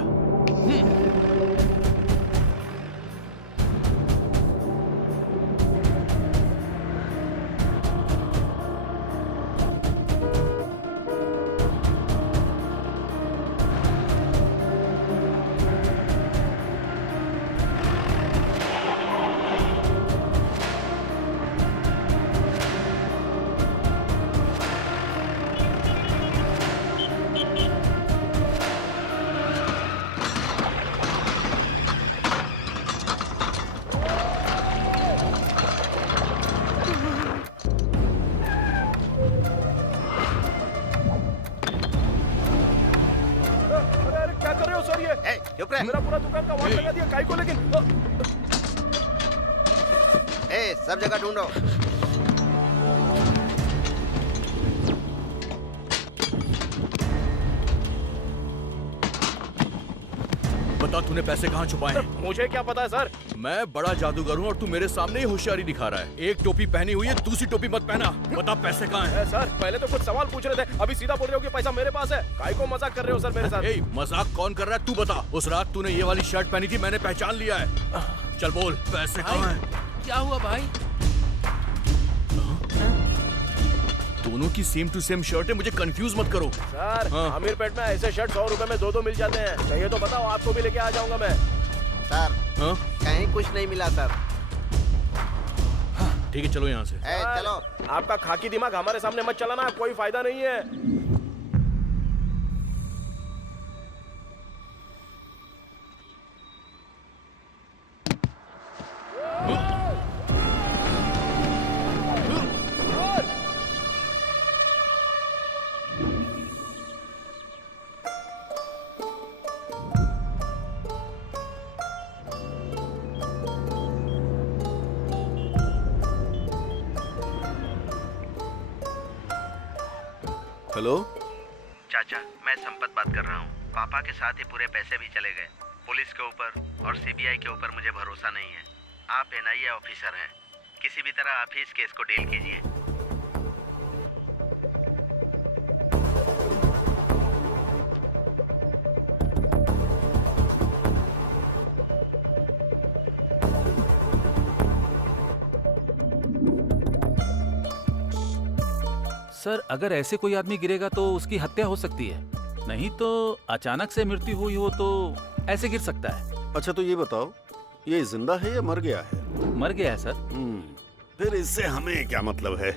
मेरा पूरा दुकान का वाट लगा दिया काई को, लेकिन सब जगह ढूंढो। बता तूने पैसे कहाँ छुपाए हैं? मुझे क्या पता है सर। मैं बड़ा जादूगर हूँ और तू मेरे सामने ही होशियारी दिखा रहा है। एक टोपी पहनी हुई है, दूसरी टोपी मत पहना। बता पैसे कहाँ हैं? सर पहले तो कुछ सवाल पूछ रहे थे, अभी सीधा बोल रहे हो कि पैसा मेरे पास है। काई को मजाक कर रहे हो सर मेरे साथ? मजाक कौन कर रहा है तू बता। उस रात तूने ये वाली शर्ट पहनी थी, मैंने पहचान लिया है। चल बोल पैसे कहाँ हैं? क्या हुआ भाई? दोनों की सेम टू सेम शर्ट है, मुझे कंफ्यूज मत करो। सर अमीर पेट में ऐसे शर्ट 100 रुपए में 2 मिल जाते हैं। चाहिए तो बताओ, आपको भी लेके आ जाऊंगा मैं। सर कहीं कुछ नहीं मिला सर। ठीक है चलो यहाँ से। चलो। आपका खाकी दिमाग हमारे सामने मत चलाना, कोई फायदा नहीं है। हेलो चाचा, मैं संपत बात कर रहा हूँ। पापा के साथ ही पूरे पैसे भी चले गए। पुलिस के ऊपर और सीबीआई के ऊपर मुझे भरोसा नहीं है। आप एनआईए ऑफिसर हैं, किसी भी तरह आप ही इस केस को डील कीजिए। सर अगर ऐसे कोई आदमी गिरेगा तो उसकी हत्या हो सकती है, नहीं तो अचानक से मृत्यु हुई हो तो ऐसे गिर सकता है। अच्छा तो ये बताओ, ये जिंदा है या मर गया है? मर गया है सर। फिर इससे हमें क्या मतलब है?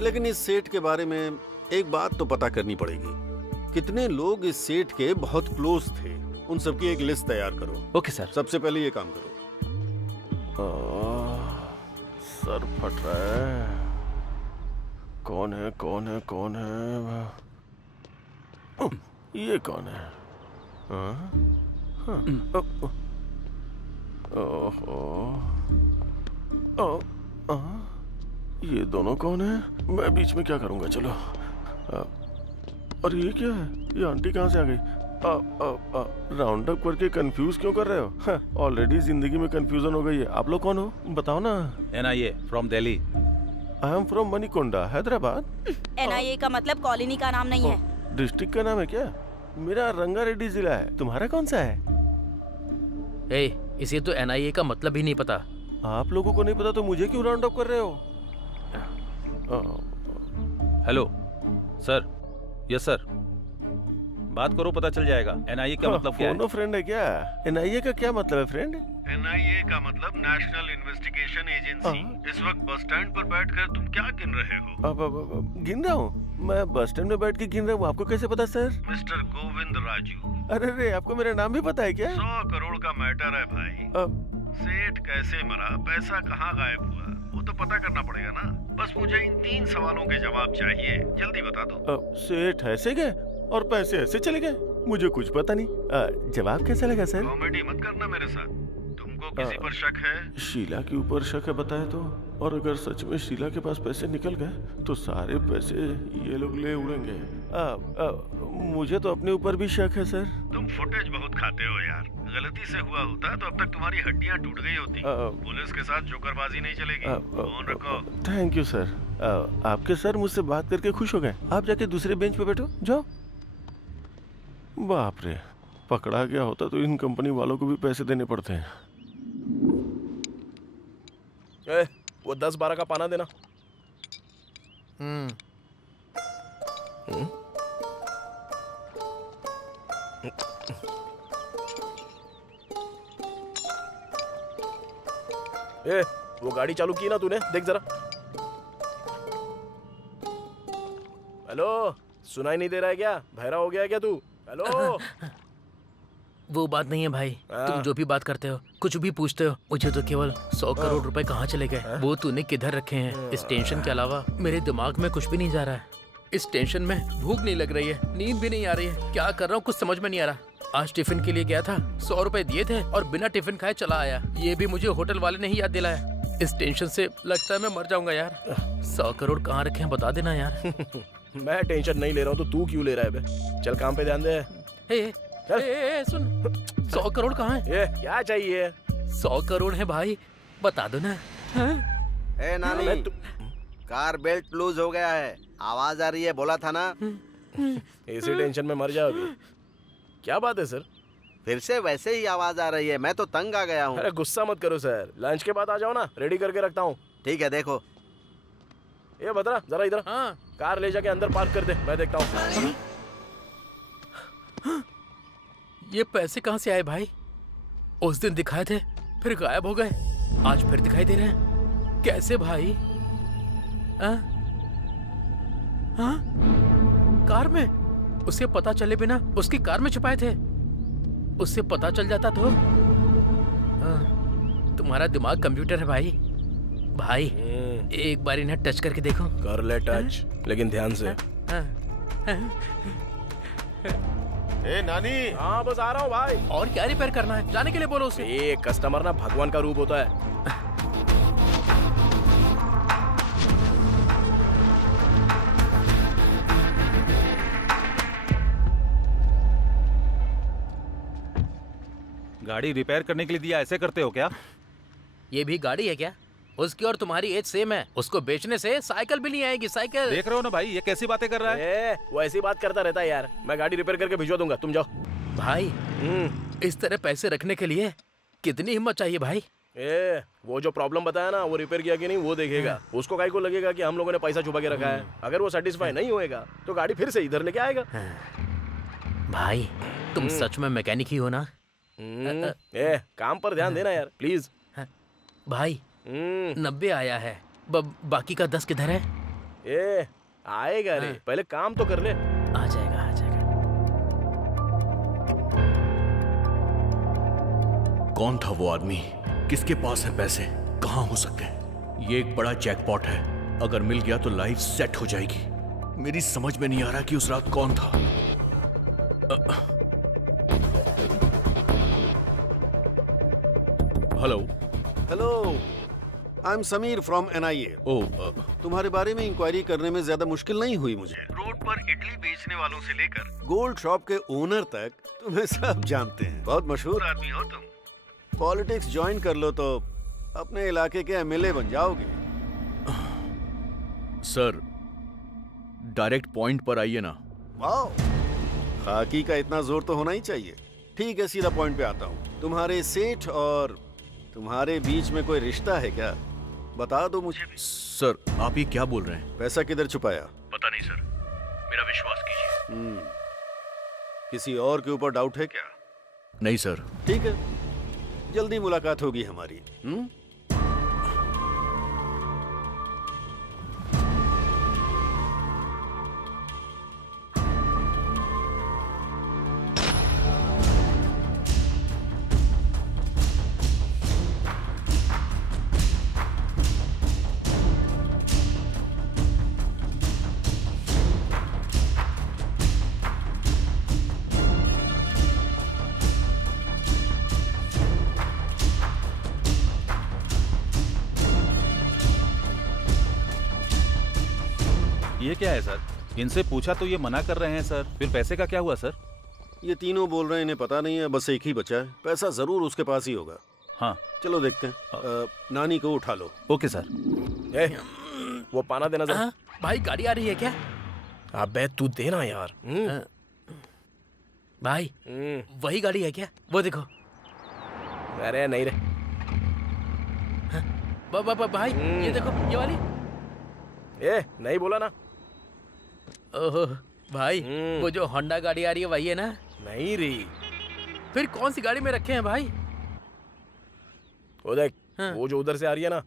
लेकिन इस सेठ के बारे में एक बात तो पता करनी पड़ेगी। कितने लोग इस सेठ के बहुत क्लोज थे, उन सबकी एक लिस्ट तैयार करो। Okay sir. सबसे पहले ये काम करो। सर फट रहा है। कौन है कौन है कौन है? ये कौन है? ये दोनों कौन है? मैं बीच में क्या करूंगा? चलो। और ये क्या है? ये आंटी कहाँ से आ गई? राउंड अप करके कंफ्यूज क्यों कर रहे हो? ऑलरेडी जिंदगी में कंफ्यूजन हो गई है। आप लोग कौन हो बताओ ना। NIA from Delhi. I am from Manikonda, Hyderabad. NIA का मतलब कॉलोनी का नाम नहीं है। डिस्ट्रिक्ट का नाम है क्या? मेरा रंगारेड्डी जिला है। तुम्हारा कौन सा है? इसे तो एनआईए का मतलब ही नहीं पता। आप लोगों को नहीं पता तो मुझे क्यों राउंड अप कर रहे हो? Hello sir. यस सर, बात करो पता चल जाएगा। एनआईए का मतलब क्या है? फोनो फ्रेंड है क्या? एनआईए का क्या मतलब है फ्रेंड? एनआईए का मतलब नेशनल इन्वेस्टिगेशन एजेंसी। इस वक्त बस स्टैंड पर बैठकर तुम क्या गिन रहे हो? अब गिन रहा हूँ। मैं बस स्टैंड में बैठ के गिन रहा हूँ। आपको कैसे पता सर? मिस्टर गोविंद राजू। अरे रे, आपको मेरा नाम भी पता है क्या? 100 करोड़ का मैटर है भाई। सेठ कैसे मरा, पैसा कहाँ गायब हुआ, वो तो पता करना पड़ेगा ना। बस मुझे इन 3 सवालों के जवाब चाहिए, जल्दी बता दो। सेठ ऐसे गए और पैसे ऐसे चले गए? मुझे कुछ पता नहीं। जवाब कैसा लगा सर? कॉमेडी मत करना मेरे साथ। तुमको किसी पर शक है? शीला के ऊपर शक है बताए तो। और अगर सच में शीला के पास पैसे निकल गए तो सारे पैसे ये लोग ले उड़ेंगे। मुझे तो अपने ऊपर भी शक है सर। तुम फुटेज बहुत खाते हो यार। गलती से हुआ होता तो अब तक तुम्हारी हड्डियां टूट गई होती। पुलिस के साथ जोकरबाजी नहीं चलेगी। फोन रखो। Thank you sir. आपके सर मुझसे बात करके खुश हो गए। आप जाके दूसरे बेंच पे बैठो, जाओ। बाप रे, पकड़ा गया होता तो इन कंपनी वालों को भी पैसे देने पड़ते हैं। वो 10-12 का पाना देना। वो गाड़ी चालू की ना तूने, देख जरा। हेलो, सुनाई नहीं दे रहा है क्या? बहरा हो गया है क्या तू? हेलो। वो बात नहीं है भाई, तुम जो भी बात करते हो, कुछ भी पूछते हो, मुझे तो केवल 100 करोड़ रुपए कहाँ चले गए, वो तूने किधर रखे हैं, इस टेंशन के अलावा मेरे दिमाग में कुछ भी नहीं जा रहा है। इस टेंशन में भूख नहीं लग रही है, नींद भी नहीं आ रही है, क्या कर रहा हूँ कुछ समझ में नहीं आ रहा। आज टिफिन के लिए गया था, 100 रुपए दिए थे और बिना टिफिन खाए चला आया। ये भी मुझे होटल वाले ने ही याद दिलाया। इस टेंशन से लगता है मैं मर जाऊंगा यार। 100 करोड़ कहाँ रखे हैं बता देना यार। मैं टेंशन नहीं ले रहा हूँ तो तू क्यों ले रहा है बे? चल काम पे ध्यान दे। सुन, 100 करोड़ कहाँ है? ये क्या चाहिए? 100 करोड़ है भाई, बता दो ना। ए नानी, कार बेल्ट लूज हो गया है, आवाज आ रही है, बोला था ना। इसी टेंशन में मर जाओ अभी। क्या बात है सर? फिर से वैसे ही आवाज आ रही है, मैं तो तंग आ गया हूँ। अरे गुस्सा मत करो सर, लंच के बाद आ जाओ ना, रेडी करके रखता हूँ। ठीक है, देखो। ये बता जरा इधर। हाँ। कार ले जाके अंदर पार्क कर दे, मैं देखता हूँ। ये पैसे कहाँ से आए भाई? उस दिन दिखाए थे, फिर गायब हो गए, आज फिर दिखाई दे रहे हैं, कैसे भाई? कार में? उसे पता चले बिना उसकी कार में छुपाए थे। उससे पता चल जाता तो। तुम्हारा दिमाग कंप्यूटर है भाई। भाई एक बार इन्हें टच करके देखो। कर ले टच, लेकिन ध्यान से। ए नानी। हाँ बस आ रहा हूँ भाई। और क्या रिपेयर करना है? जाने के लिए बोलो उसे। ये कस्टमर ना भगवान का रूप होता है। गाड़ी रिपेयर करने के लिए दिया, ऐसे करते हो क्या? ये भी गाड़ी है क्या? उसकी और तुम्हारी एज सेम है, उसको बेचने से साइकिल भी नहीं आएगी। साइकिल देख रहे हो ना भाई, ये कैसी बातें कर रहा है। वो ऐसी बात करता रहता है यार। मैं गाड़ी रिपेयर करके भिजवा दूंगा, तुम जाओ। भाई इस तरह पैसे रखने के लिए कितनी हिम्मत चाहिए भाई? वो जो प्रॉब्लम बताया ना, वो रिपेयर किया कि नहीं वो देखेगा। उसको काहे को लगेगा कि हम लोगों ने पैसा छुपा के रखा है। अगर वो सेटिस्फाई नहीं होएगा तो गाड़ी फिर से इधर लेके आएगा। भाई तुम सच में मैकेनिक ही हो ना? काम पर ध्यान देना यार प्लीज। भाई 90 आया है, बाकी का 10 किधर है? आएगा रे, पहले काम तो कर ले। आ जाएगा, आ जाएगा। कौन था वो आदमी? किसके पास है पैसे? कहाँ हो सकते हैं? ये एक बड़ा जैकपॉट है, अगर मिल गया तो लाइफ सेट हो जाएगी। मेरी समझ में नहीं आ रहा कि उस रात कौन था। Hello hello, I am Sameer from NIA। तुम्हारे बारे में इंक्वायरी करने में ज्यादा मुश्किल नहीं हुई मुझे। रोड पर इडली बेचने वालों से लेकर गोल्ड शॉप के ओनर तक तुम्हें सब जानते हैं। बहुत मशहूर आदमी हो तुम। पॉलिटिक्स ज्वाइन कर लो तो अपने इलाके के MLA बन जाओगे। सर डायरेक्ट पॉइंट पर आइए ना। वाह, खाकी का इतना जोर तो होना ही चाहिए। ठीक है, सीधा पॉइंट पे आता हूँ। तुम्हारे सेठ और तुम्हारे बीच में कोई रिश्ता है क्या? बता दो मुझे। सर आप ये क्या बोल रहे हैं? पैसा किधर छुपाया? पता नहीं सर, मेरा विश्वास कीजिए। किसी और के ऊपर डाउट है क्या? नहीं सर। ठीक है, जल्दी मुलाकात होगी हमारी। ये क्या है सर? इनसे पूछा तो ये मना कर रहे हैं सर, फिर पैसे का क्या हुआ सर? ये तीनों बोल रहे हैं इन्हें पता नहीं है, बस एक ही बचा है। पैसा जरूर उसके पास ही होगा। हाँ चलो देखते हैं। नानी को उठा लो। Okay sir. वो पाना देना जरा। भाई गाड़ी आ रही है क्या? अबे तू देना यार। भाई वही गाड़ी है क्या? वो देखो। अरे नहीं रे। भाई ये देखो, ये वाली। ए नहीं बोला ना। ओहो भाई, वो जो होंडा गाड़ी आ रही है वही है ना? नहीं री। फिर कौन सी गाड़ी में रखे हैं भाई? वो देख, वो जो उधर से आ रही है ना,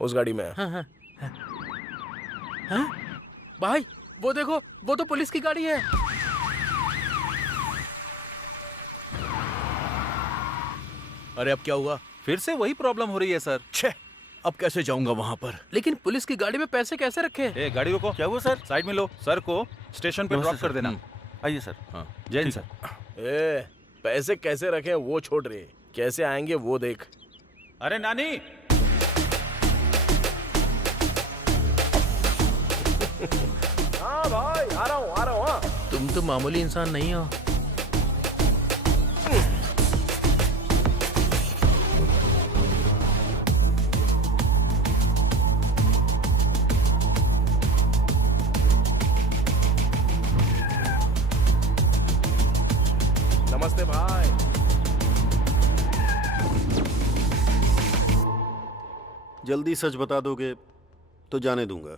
उस गाड़ी में है। हाँ? भाई वो देखो, वो तो पुलिस की गाड़ी है। अरे अब क्या हुआ? फिर से वही प्रॉब्लम हो रही है सर। छे, अब कैसे जाऊंगा वहाँ पर? लेकिन पुलिस की गाड़ी में पैसे कैसे रखे? ए गाड़ी रोको। क्या हुआ सर? साइड में लो। सर को स्टेशन पे ड्रॉप कर देना। आइए सर। हाँ जय हिंद सर। ए पैसे कैसे रखे वो छोड़ रहे, कैसे आएंगे वो देख। अरे नानी। हाँ भाई आ रहा हूँ। हाँ तुम तो मामूली इंसान नहीं हो। नमस्ते भाई। जल्दी सच बता दोगे तो जाने दूंगा।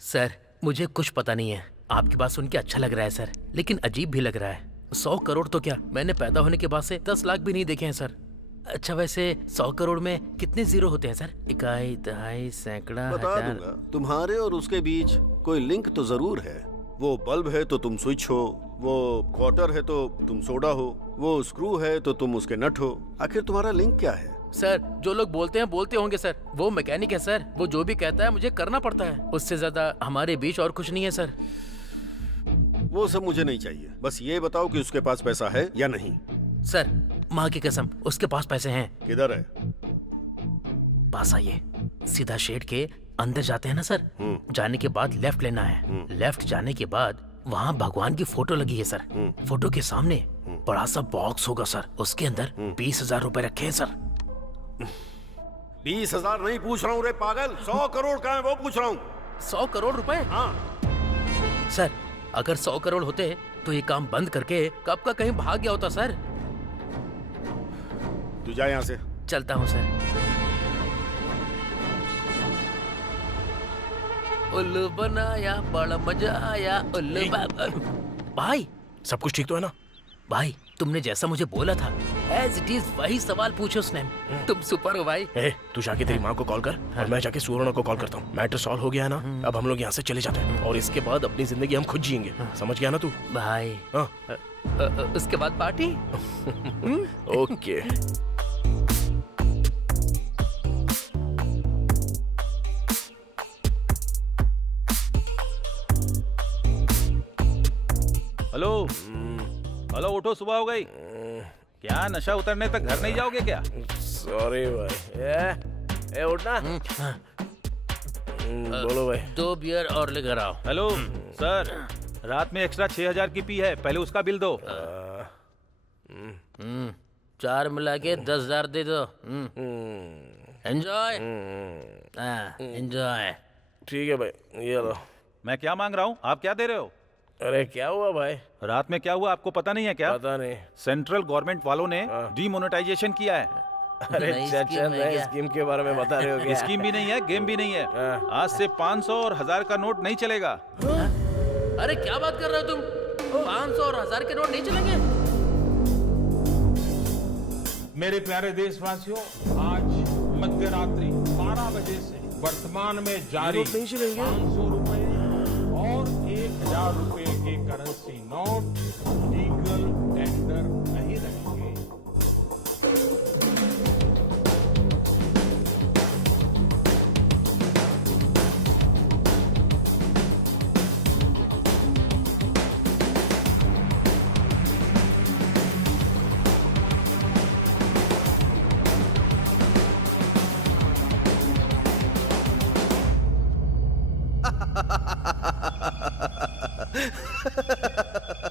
सर मुझे कुछ पता नहीं है। आपकी बात सुन के अच्छा लग रहा है सर, लेकिन अजीब भी लग रहा है। 100 करोड़ तो क्या, मैंने पैदा होने के बाद से 10 लाख भी नहीं देखे हैं सर। अच्छा वैसे 100 करोड़ में कितने जीरो होते हैं सर? इकाई, दहाई, सैकड़ा, बता हजार। दूंगा। तुम्हारे और उसके बीच कोई लिंक तो जरूर है। वो बल्ब है तो तुम स्विच हो, वो क्वार्टर है तो तुम सोडा हो, वो स्क्रू है तो तुम उसके नट हो। आखिर तुम्हारा लिंक क्या है? सर जो लोग बोलते हैं बोलते होंगे सर, वो मैकेनिक है सर। वो जो भी कहता है मुझे करना पड़ता है। उससे ज्यादा हमारे बीच और कुछ नहीं है सर। वो सब मुझे नहीं चाहिए। बस ये बताओ कि उसके पास पैसा है या नहीं। सर माँ की कसम, उसके पास पैसे हैं। किधर है? पास आइए। सीधा शेड के अंदर जाते हैं ना सर, जाने के बाद लेफ्ट लेना है। लेफ्ट जाने के बाद वहाँ भगवान की फोटो लगी है सर। फोटो के सामने बड़ा सा बॉक्स होगा सर, उसके अंदर 20,000 रुपए रखे हैं सर। 20,000 नहीं पूछ रहा हूँ रे पागल, 100 करोड़ का है वो पूछ रहा हूँ। 100 करोड़ रुपए? हाँ सर अगर 100 करोड़ होते तो ये काम बंद करके कब का कहीं भाग गया होता सर। तू जा यहाँ से। चलता हूँ सर। उल्लू बनाया, बड़ा मजा आया। उल्लू भाई सब कुछ ठीक तो है ना? भाई तुमने जैसा मुझे बोला था एज इट इज वही सवाल पूछो उसने। तुम सुपर हो भाई। तू जाके तेरी माँ को कॉल कर और मैं जाके सुवर्णा को कॉल करता हूँ। मैटर सॉल्व हो गया है ना? अब हम लोग यहाँ से चले जाते हैं और इसके बाद अपनी जिंदगी हम खुद जिएंगे। समझ गया ना तू? भाई हाँ। उसके बाद पार्टी। ओके। हेलो हेलो, उठो, सुबह हो गई क्या? नशा उतरने तक घर नहीं जाओगे क्या? सॉरी भाई। उठना। बोलो भाई। 2 बियर और लेकर आओ। हेलो सर, रात में एक्स्ट्रा 6,000 की पी है, पहले उसका बिल दो। 4 मिला के 10,000 दे दो। Enjoy enjoy. ठीक है भाई, ये लो। मैं क्या मांग रहा हूँ, आप क्या दे रहे हो? अरे क्या हुआ भाई? रात में क्या हुआ आपको पता नहीं है क्या? पता नहीं। सेंट्रल गवर्नमेंट वालों ने डीमोनेटाइजेशन किया है। अरे चाचा, नए स्कीम के बारे में बता रहे हो क्या? स्कीम भी नहीं है, गेम भी नहीं है। आज से 500 और 1000 का नोट नहीं चलेगा। अरे क्या बात कर रहे हो तुम? 500 और 1000 के नोट नहीं चलेंगे? मेरे प्यारे देशवासियों, आज मध्यरात्रि 12 बजे से वर्तमान में जारी 500 रुपए और 1,000 रुपए के करेंसी नोट लीगल टेंडर नहीं रहेंगे।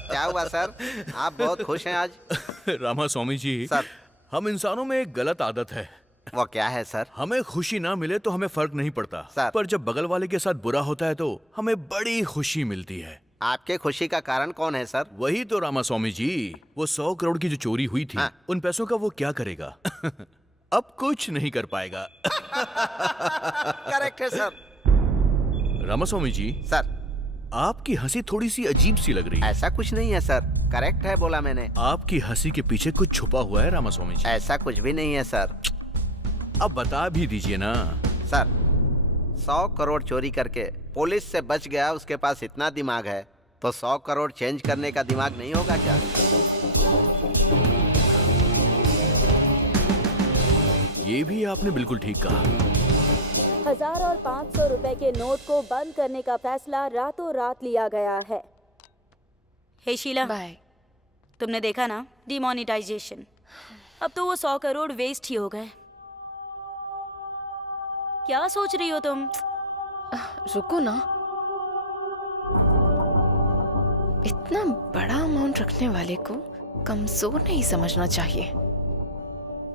क्या हुआ सर? आप बहुत खुश हैं आज? रामा स्वामी जी सर, हम इंसानों में एक गलत आदत है। वो क्या है सर? हमें खुशी ना मिले तो हमें फर्क नहीं पड़ता सर। पर जब बगल वाले के साथ बुरा होता है तो हमें बड़ी खुशी मिलती है। आपके खुशी का कारण कौन है सर? वही तो रामास्वामी जी, वो 100 करोड़ की जो चोरी हुई थी, उन पैसों का वो क्या करेगा? अब कुछ नहीं कर पाएगा। करेक्ट है सर। रामास्वामी जी सर, आपकी हंसी थोड़ी सी अजीब सी लग रही है। ऐसा कुछ नहीं है सर, करेक्ट है बोला मैंने। आपकी हंसी के पीछे कुछ छुपा हुआ है रामास्वामी जी। ऐसा कुछ भी नहीं है सर। अब बता भी दीजिए ना। सर, 100 करोड़ चोरी करके पुलिस से बच गया, उसके पास इतना दिमाग है तो 100 करोड़ चेंज करने का दिमाग नहीं होगा क्या? ये भी आपने बिल्कुल ठीक कहा। 1000 और 500 रुपए के नोट को बंद करने का फैसला रातों रात लिया गया है। हे शीला, बाय। तुमने देखा ना डिमोनेटाइजेशन। अब तो वो 100 करोड़ वेस्ट ही हो गए। क्या सोच रही हो तुम? रुको ना, इतना बड़ा अमाउंट रखने वाले को कमजोर नहीं समझना चाहिए।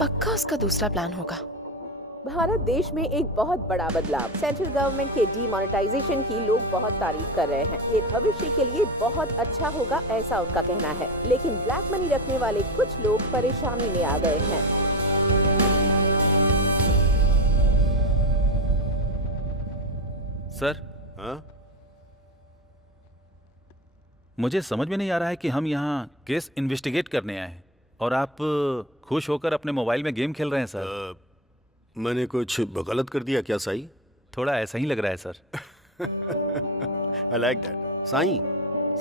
पक्का उसका दूसरा प्लान होगा। भारत देश में एक बहुत बड़ा बदलाव, सेंट्रल गवर्नमेंट के डीमोनेटाइजेशन की लोग बहुत तारीफ कर रहे हैं। ये भविष्य के लिए बहुत अच्छा होगा, ऐसा उनका कहना है। लेकिन ब्लैक मनी रखने वाले कुछ लोग परेशानी में आ गए हैं। सर, मुझे समझ में नहीं आ रहा है कि हम यहाँ केस इन्वेस्टिगेट करने आए हैं और आप खुश होकर अपने मोबाइल में गेम खेल रहे हैं सर। मैंने कुछ गलत कर दिया क्या साई? थोड़ा ऐसा ही लग रहा है sir. I like that. Sai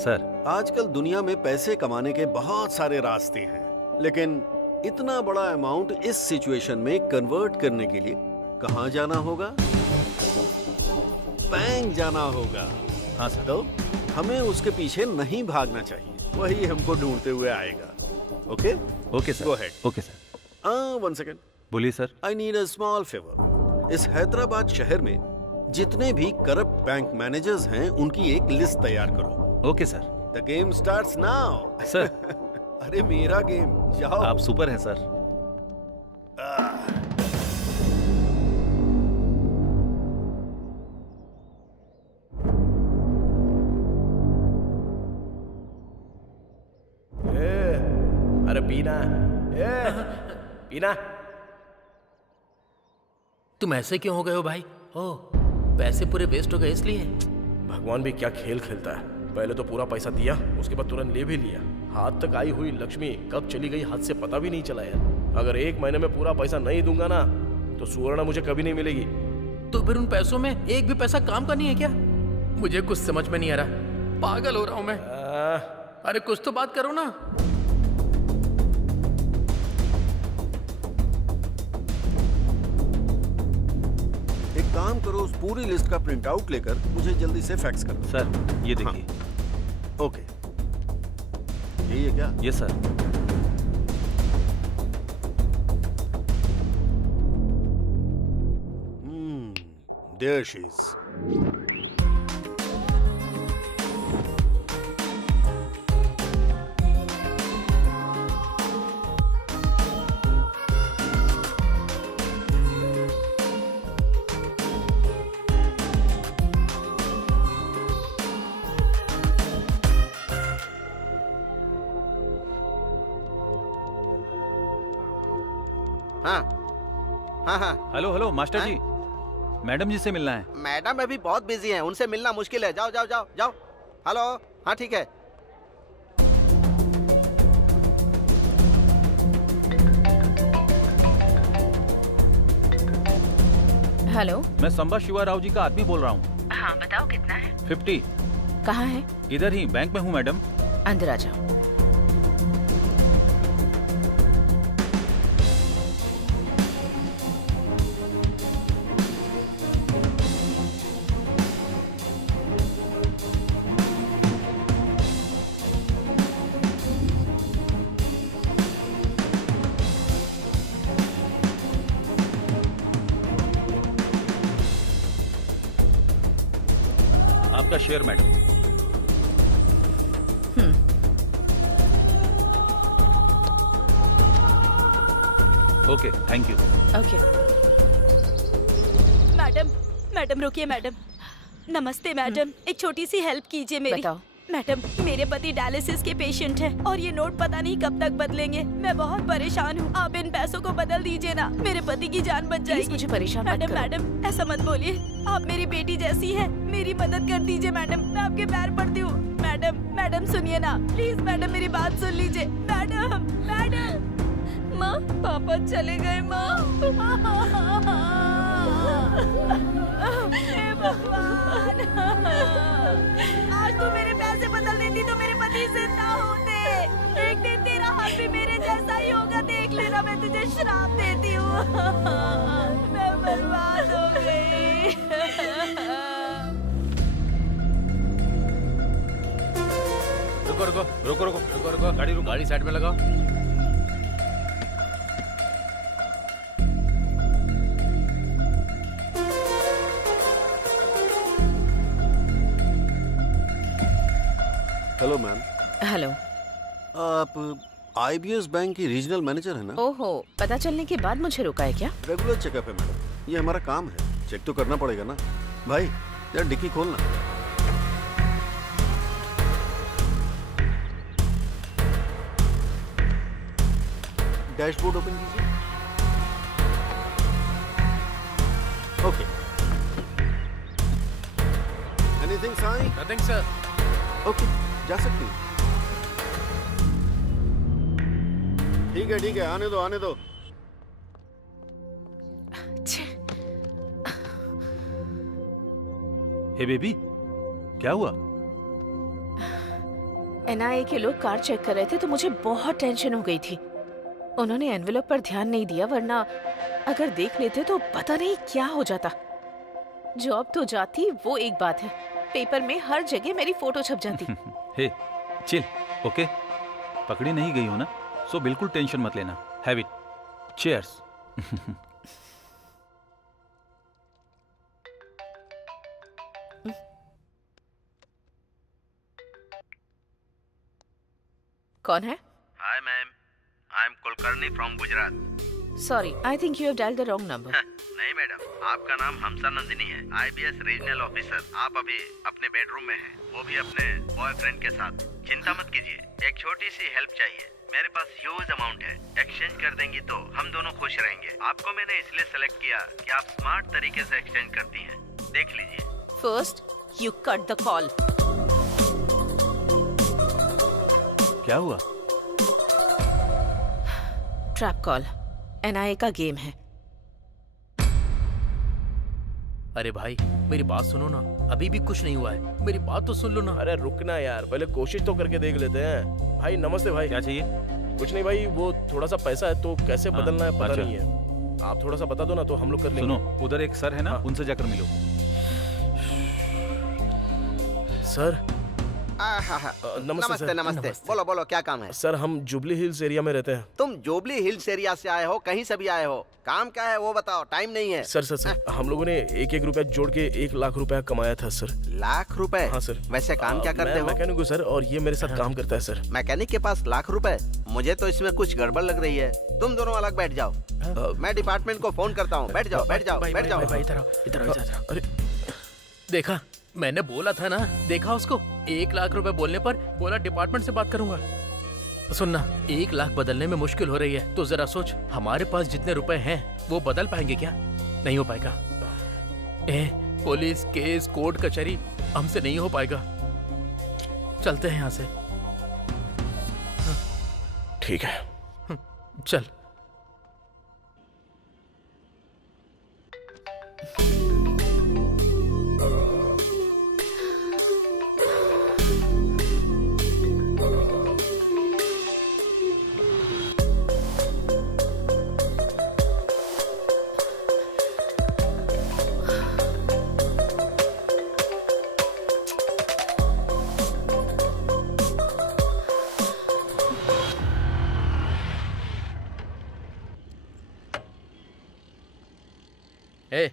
sir, आजकल दुनिया में पैसे कमाने के बहुत सारे रास्ते हैं, लेकिन इतना बड़ा अमाउंट इस सिचुएशन में कन्वर्ट करने के लिए कहाँ जाना होगा? बैंक जाना होगा। हाँ सर। तो हमें उसके पीछे नहीं भागना चाहिए, वही हमको ढूंढते हुए आएगा। Okay? Okay sir. Go ahead. Okay sir. 1 second. बोलिए sir. I need a small favour. इस हैदराबाद शहर में जितने भी करप्ट बैंक मैनेजर्स हैं, उनकी एक लिस्ट तैयार करो। Okay sir. The game starts now. Sir. अरे मेरा गेम, जाओ। आप सुपर हैं सर। अरे पीना, पीना। तुम ऐसे क्यों हो गए हो भाई? ओ, पैसे पूरे वेस्ट हो गए इसलिए? भगवान भी क्या खेल खेलता है। पहले तो पूरा पैसा दिया, उसके बाद तुरंत ले भी लिया। हाथ तक आई हुई लक्ष्मी कब चली गई हाथ से पता भी नहीं चला यार। अगर 1 महीने में पूरा पैसा नहीं दूंगा ना तो सुवर्णा मुझे कभी नहीं मिलेगी। तो फिर उन पैसों में एक भी पैसा काम का नहीं है क्या? मुझे कुछ समझ में नहीं आ रहा, पागल हो रहा हूं मैं। अरे कुछ तो बात करो ना। एक काम करो, उस पूरी लिस्ट का प्रिंट आउट लेकर मुझे जल्दी से फैक्स करो। सर, ये देखिए। हाँ। ओके, यही है क्या? Yes sir. There she is. हाँ। हेलो हेलो मास्टर जी, मैडम जी से मिलना है। मैडम अभी बहुत बिजी हैं, उनसे मिलना मुश्किल है। जाओ जाओ जाओ जाओ। हेलो, हाँ ठीक है। हेलो, मैं संबा शिवा राव जी का आदमी बोल रहा हूँ। हाँ बताओ कितना है? 50। कहाँ है? इधर ही बैंक में हूँ मैडम। अंदर आ जाओ। आपका share madam. Okay, thank you. Okay. Madam रुकिए मैडम। नमस्ते मैडम, एक छोटी सी हेल्प कीजिए मेरी। बताओ। मैडम, मेरे पति डायलिसिस के पेशेंट हैं और ये नोट पता नहीं कब तक बदलेंगे। मैं बहुत परेशान हूँ, आप इन पैसों को बदल दीजिए ना, मेरे पति की जान बच जाएगी। मुझे परेशान मत मैडम, करो। मैडम ऐसा मत बोलिए, आप मेरी बेटी जैसी है, मेरी मदद कर दीजिए मैडम, मैं आपके पैर पड़ती हूँ। मैडम, मैडम सुनिए ना प्लीज, मैडम मेरी बात सुन लीजिए। मैडम, मैडम, माँ पापा चले गए माँ। हे भगवान, आज तू मेरे पैसे बदल देती तो मेरे पति जिंदा होते। एक दिन तेरा हाल भी मेरे जैसा ही होगा, देख लेना, मैं तुझे श्राप देती हूँ। मैं बर्बाद हो गई। रुको रुको रुको रुको रुको रुको, गाड़ी साइड में लगाओ। Hello ma'am. हेलो। आप IBS बैंक की रीजनल मैनेजर है ना? ओहो, पता चलने के बाद मुझे रोका है क्या? रेगुलर चेकअप है मैडम, ये हमारा काम है, चेक तो करना पड़ेगा ना। भाई यार डिक्की खोलना। डैशबोर्ड ओपन कीजिए। Okay. Anything Sai? Nothing sir. Okay, जा सकती हूँ। ठीक है, आने दो, आने दो। हे बेबी, क्या हुआ? NIA के लोग कार चेक कर रहे थे तो मुझे बहुत टेंशन हो गई थी। उन्होंने एनवेलप पर ध्यान नहीं दिया, वरना अगर देख लेते तो पता नहीं क्या हो जाता। जॉब तो जाती, वो एक बात है, पेपर में हर जगह मेरी फोटो छप जाती। हे चिल, ओके? पकड़ी नहीं गई हो ना, सो बिल्कुल टेंशन मत लेना। Have it. चीयर्स। कौन है? Hi ma'am, I am Kulkarni from Gujarat. Sorry, I think you have dialled the wrong number. नहीं मैडम, आपका नाम हमसा नंदिनी है, IBS रीजनल ऑफिसर। आप अभी अपने बेडरूम में हैं, वो भी अपने बॉयफ्रेंड के साथ। चिंता मत कीजिए, एक छोटी सी हेल्प चाहिए। मेरे पास ह्यूज अमाउंट है, एक्सचेंज कर देंगी तो हम दोनों खुश रहेंगे। आपको मैंने इसलिए सेलेक्ट किया कि आप स्मार्ट तरीके से एक्सचेंज करती हैं। देख लीजिए। First you cut the call. क्या हुआ? ट्रैप कॉल, NIA का गेम है। अरे भाई मेरी बात सुनो ना, अभी भी कुछ नहीं हुआ है, मेरी बात तो सुन लो ना। अरे रुकना यार, पहले कोशिश तो करके देख लेते हैं। भाई नमस्ते भाई। क्या चाहिए? कुछ नहीं भाई, वो थोड़ा सा पैसा है तो कैसे बदलना है पता अच्छा। नहीं है। आप थोड़ा सा बता दो ना तो हम लोग कर लेंगे। सुनो, उधर एक सर है ना, उनसे जाकर मिलो। सर नमस्ते, नमस्ते। बोलो बोलो, क्या काम है? सर हम जुबली हिल्स एरिया में रहते हैं। तुम जुबली हिल्स एरिया से आए हो, कहीं से भी आए हो, काम क्या है वो बताओ, टाइम नहीं है। सर हम लोगों ने एक रुपया जोड़ के 1 लाख रुपया कमाया था सर। लाख रुपए? हाँ सर। वैसे काम क्या करते हो? मैकेनिक हूँ सर, और ये मेरे साथ काम करता है सर। मैकेनिक के पास लाख रुपए? मुझे तो इसमें कुछ गड़बड़ लग रही है। तुम दोनों अलग बैठ जाओ, मैं डिपार्टमेंट को फोन करता हूँ। बैठ जाओ, बैठ जाओ, बैठ जाओ। इधर। अरे देखा, मैंने बोला था ना, देखा उसको। 1 लाख रुपए बोलने पर बोला डिपार्टमेंट से बात करूंगा। सुनना, 1 लाख बदलने में मुश्किल हो रही है तो जरा सोच, हमारे पास जितने रुपए हैं वो बदल पाएंगे क्या? नहीं हो पाएगा। पुलिस केस कोर्ट कचहरी हमसे नहीं हो पाएगा। चलते हैं यहाँ से। ठीक है, चल।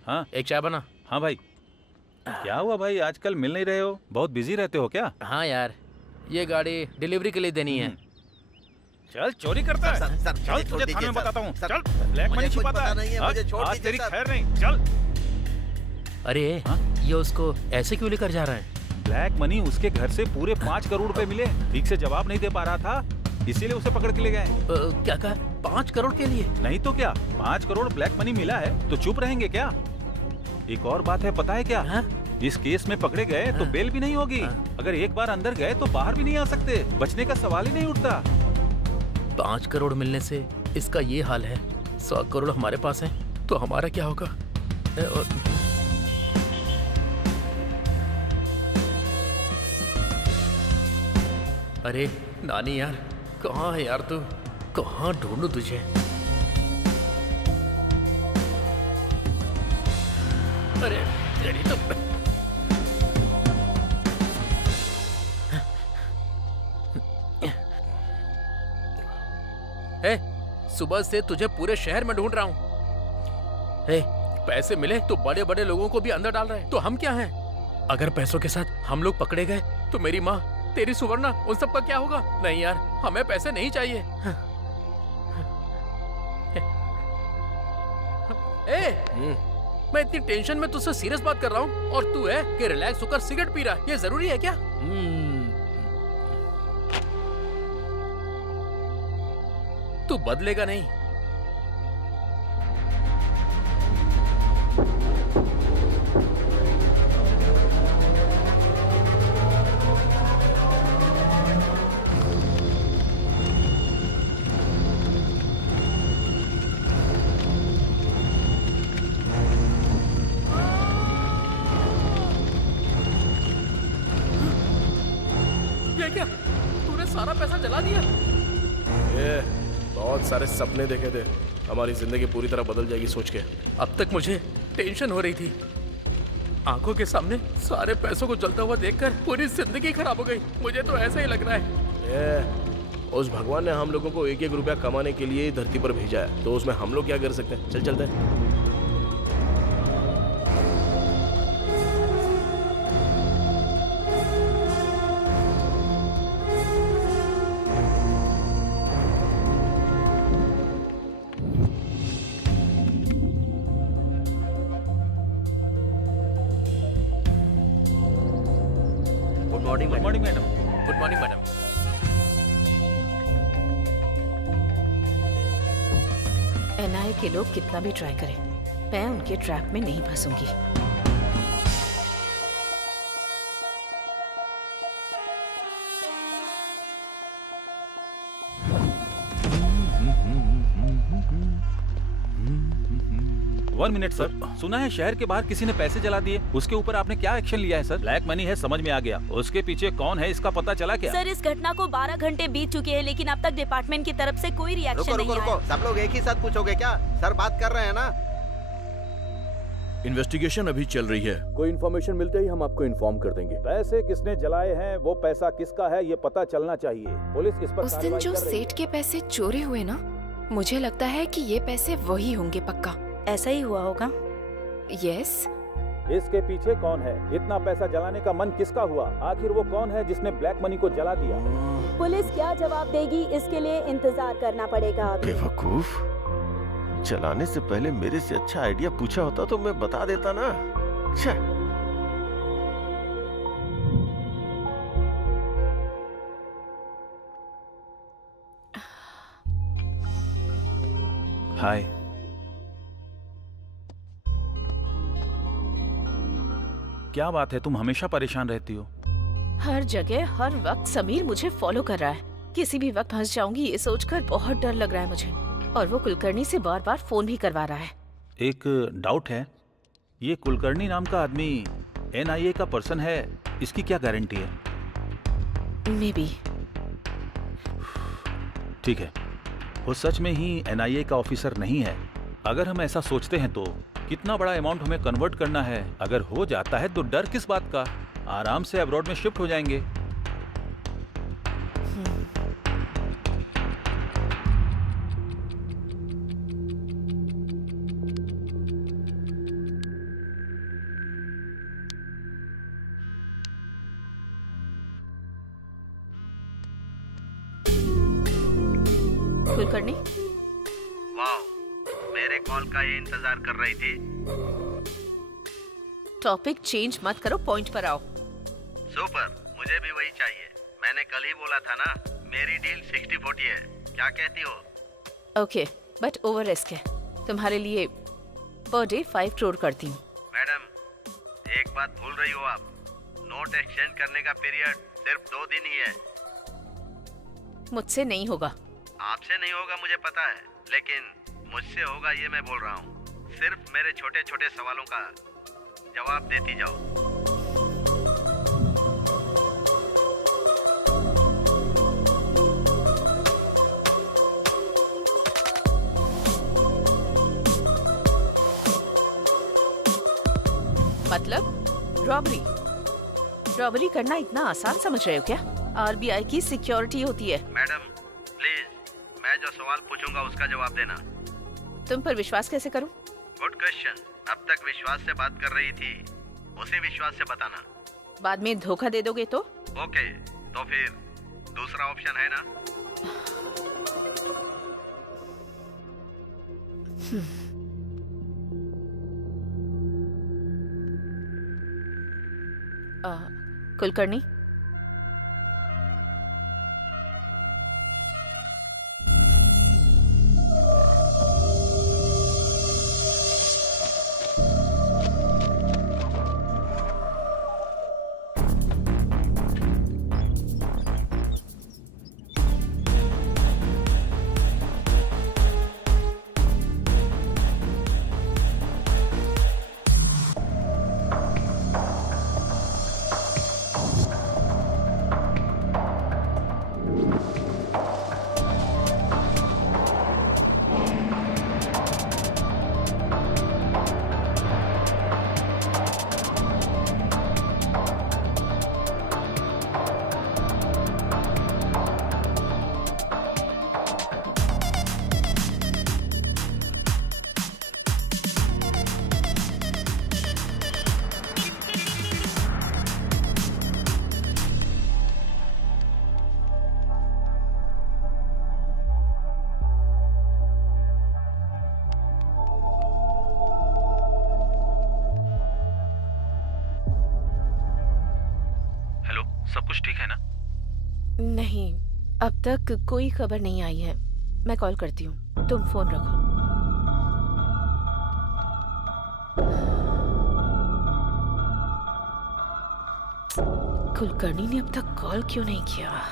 हाँ, एक चाय बना। हाँ भाई। क्या हुआ भाई, आजकल मिल नहीं रहे हो, बहुत बिजी रहते हो क्या? हाँ यार, ये गाड़ी डिलीवरी के लिए देनी है। चल चोरी करता है। सर, चल तुझे थाने में बताता हूँ। चल, ब्लैक मनी छिपाता है। आज तेरी खैर नहीं। चल। अरे ये उसको ऐसे क्यों लेकर जा रहा है? ब्लैक मनी उसके घर से पूरे 5 करोड़ रुपए मिले। ठीक से जवाब नहीं दे पा रहा था, इसीलिए उसे पकड़ के ले गए। क्या कहा? 5 करोड़ के लिए? नहीं तो क्या, 5 करोड़ ब्लैक मनी मिला है तो चुप रहेंगे क्या? एक और बात है, पता है क्या? इस केस में पकड़े गए तो बेल भी नहीं होगी। अगर एक बार अंदर गए तो बाहर भी नहीं आ सकते, बचने का सवाल ही नहीं उठता। 5 करोड़ मिलने से इसका ये हाल है, 100 करोड़ हमारे पास है तो हमारा क्या होगा? अरे नानी यार, कहाँ है यार तू? कहाँ ढूंढूं तुझे? अरे तेरी तो सुबह से तुझे पूरे शहर में ढूंढ रहा हूँ। पैसे मिले तो बड़े बड़े लोगों को भी अंदर डाल रहे हैं, तो हम क्या हैं? अगर पैसों के साथ हम लोग पकड़े गए तो मेरी माँ, तेरी सुवर्णा, उन सब का क्या होगा? नहीं यार, हमें पैसे नहीं चाहिए। मैं इतनी टेंशन में तुझसे सीरियस बात कर रहा हूँ और तू है कि रिलैक्स होकर सिगरेट पी रहा है। ये जरूरी है क्या? तू बदलेगा नहीं। ये क्या? तूने सारा पैसा जला दिया? बहुत सारे सपने देखे थे, हमारी जिंदगी पूरी तरह बदल जाएगी सोच के। अब तक मुझे टेंशन हो रही थी, आंखों के सामने सारे पैसों को जलता हुआ देखकर पूरी जिंदगी खराब हो गई। मुझे तो ऐसा ही लग रहा है। उस भगवान ने हम लोगों को 1-1 रुपया कमाने के लिए धरती पर भेजा है, तो उसमें हम लोग क्या कर सकते हैं? चल चलते हैं। Good morning madam. Good morning madam. NIA के लोग कितना भी ट्राई करें, मैं उनके ट्रैप में नहीं फंसूंगी। वन मिनट सर, सुना है शहर के बाहर किसी ने पैसे जला दिए, उसके ऊपर आपने क्या एक्शन लिया है सर? ब्लैक मनी है, समझ में आ गया, उसके पीछे कौन है इसका पता चला क्या? सर, इस घटना को 12 घंटे बीत चुके हैं, लेकिन अब तक डिपार्टमेंट की तरफ से कोई रिएक्शन नहीं आया। सब लोग एक ही साथ पूछोगे क्या? सर बात कर रहे हैं ना। इन्वेस्टिगेशन अभी चल रही है, कोई इन्फॉर्मेशन मिलते ही हम आपको इन्फॉर्म कर देंगे। पैसे किसने जलाए हैं, वो पैसा किसका है, ये पता चलना चाहिए। पुलिस इस पर उस दिन जो सेठ के पैसे चोरी हुए ना, मुझे लगता है कि ये पैसे वही होंगे पक्का। ऐसा ही हुआ होगा। यस। इसके पीछे कौन है? इतना पैसा जलाने का मन किसका हुआ? आखिर वो कौन है जिसने ब्लैक मनी को जला दिया? पुलिस क्या जवाब देगी, इसके लिए इंतजार करना पड़ेगा। बेवकूफ, जलाने से पहले मेरे से अच्छा आइडिया पूछा होता तो मैं बता देता ना। हाय। क्या बात है, तुम हमेशा परेशान रहती हो? हर जगह हर वक्त समीर मुझे फॉलो कर रहा है। किसी भी वक्त फंस जाऊंगी ये सोचकर बहुत डर लग रहा है मुझे। और वो कुलकर्णी से बार-बार फोन भी करवा रहा है। एक डाउट है, ये कुलकर्णी नाम का आदमी एनआईए का पर्सन है, इसकी क्या गारंटी है? May be. ठीक है, वो सच में ही एनआईए का ऑफिसर नहीं है। अगर हम ऐसा सोचते हैं तो कितना बड़ा अमाउंट हमें कन्वर्ट करना है। अगर हो जाता है तो डर किस बात का, आराम से अब्रॉड में शिफ्ट हो जाएंगे। कुलकर्णी, वाह, मेरे कॉल का ये इंतजार कर रही थी। टॉपिक चेंज मत करो, पॉइंट पर आओ। सुपर, मुझे भी वही चाहिए। मैंने कल ही बोला था ना, मेरी डील 60-40 है। क्या कहती हो? ओके, बट ओवर रिस्क है। तुम्हारे लिए पर डे 5 करोड़ करती हूँ। मैडम, एक बात भूल रही हो आप। नोट एक्सचेंज करने का पीरियड सिर्फ 2 दिन ही है। मुझसे नहीं होगा। आपसे नहीं होगा मुझे पता है, लेकिन मुझसे होगा ये मैं बोल रहा हूँ। सिर्फ मेरे छोटे छोटे सवालों का जवाब देती जाओ। मतलब रॉबरी करना इतना आसान समझ रहे हो क्या? आरबीआई की सिक्योरिटी होती है। मैडम प्लीज, मैं जो सवाल पूछूंगा उसका जवाब देना। तुम पर विश्वास कैसे करूं? Good question. अब तक विश्वास से बात कर रही थी, उसी विश्वास से बताना। बाद में धोखा दे दोगे तो? ओके, तो फिर दूसरा ऑप्शन है ना? कुलकर्णी, सब कुछ ठीक है ना? नहीं, अब तक कोई खबर नहीं आई है। मैं कॉल करती हूँ, तुम फोन रखो। कुलकर्णी ने अब तक कॉल क्यों नहीं किया?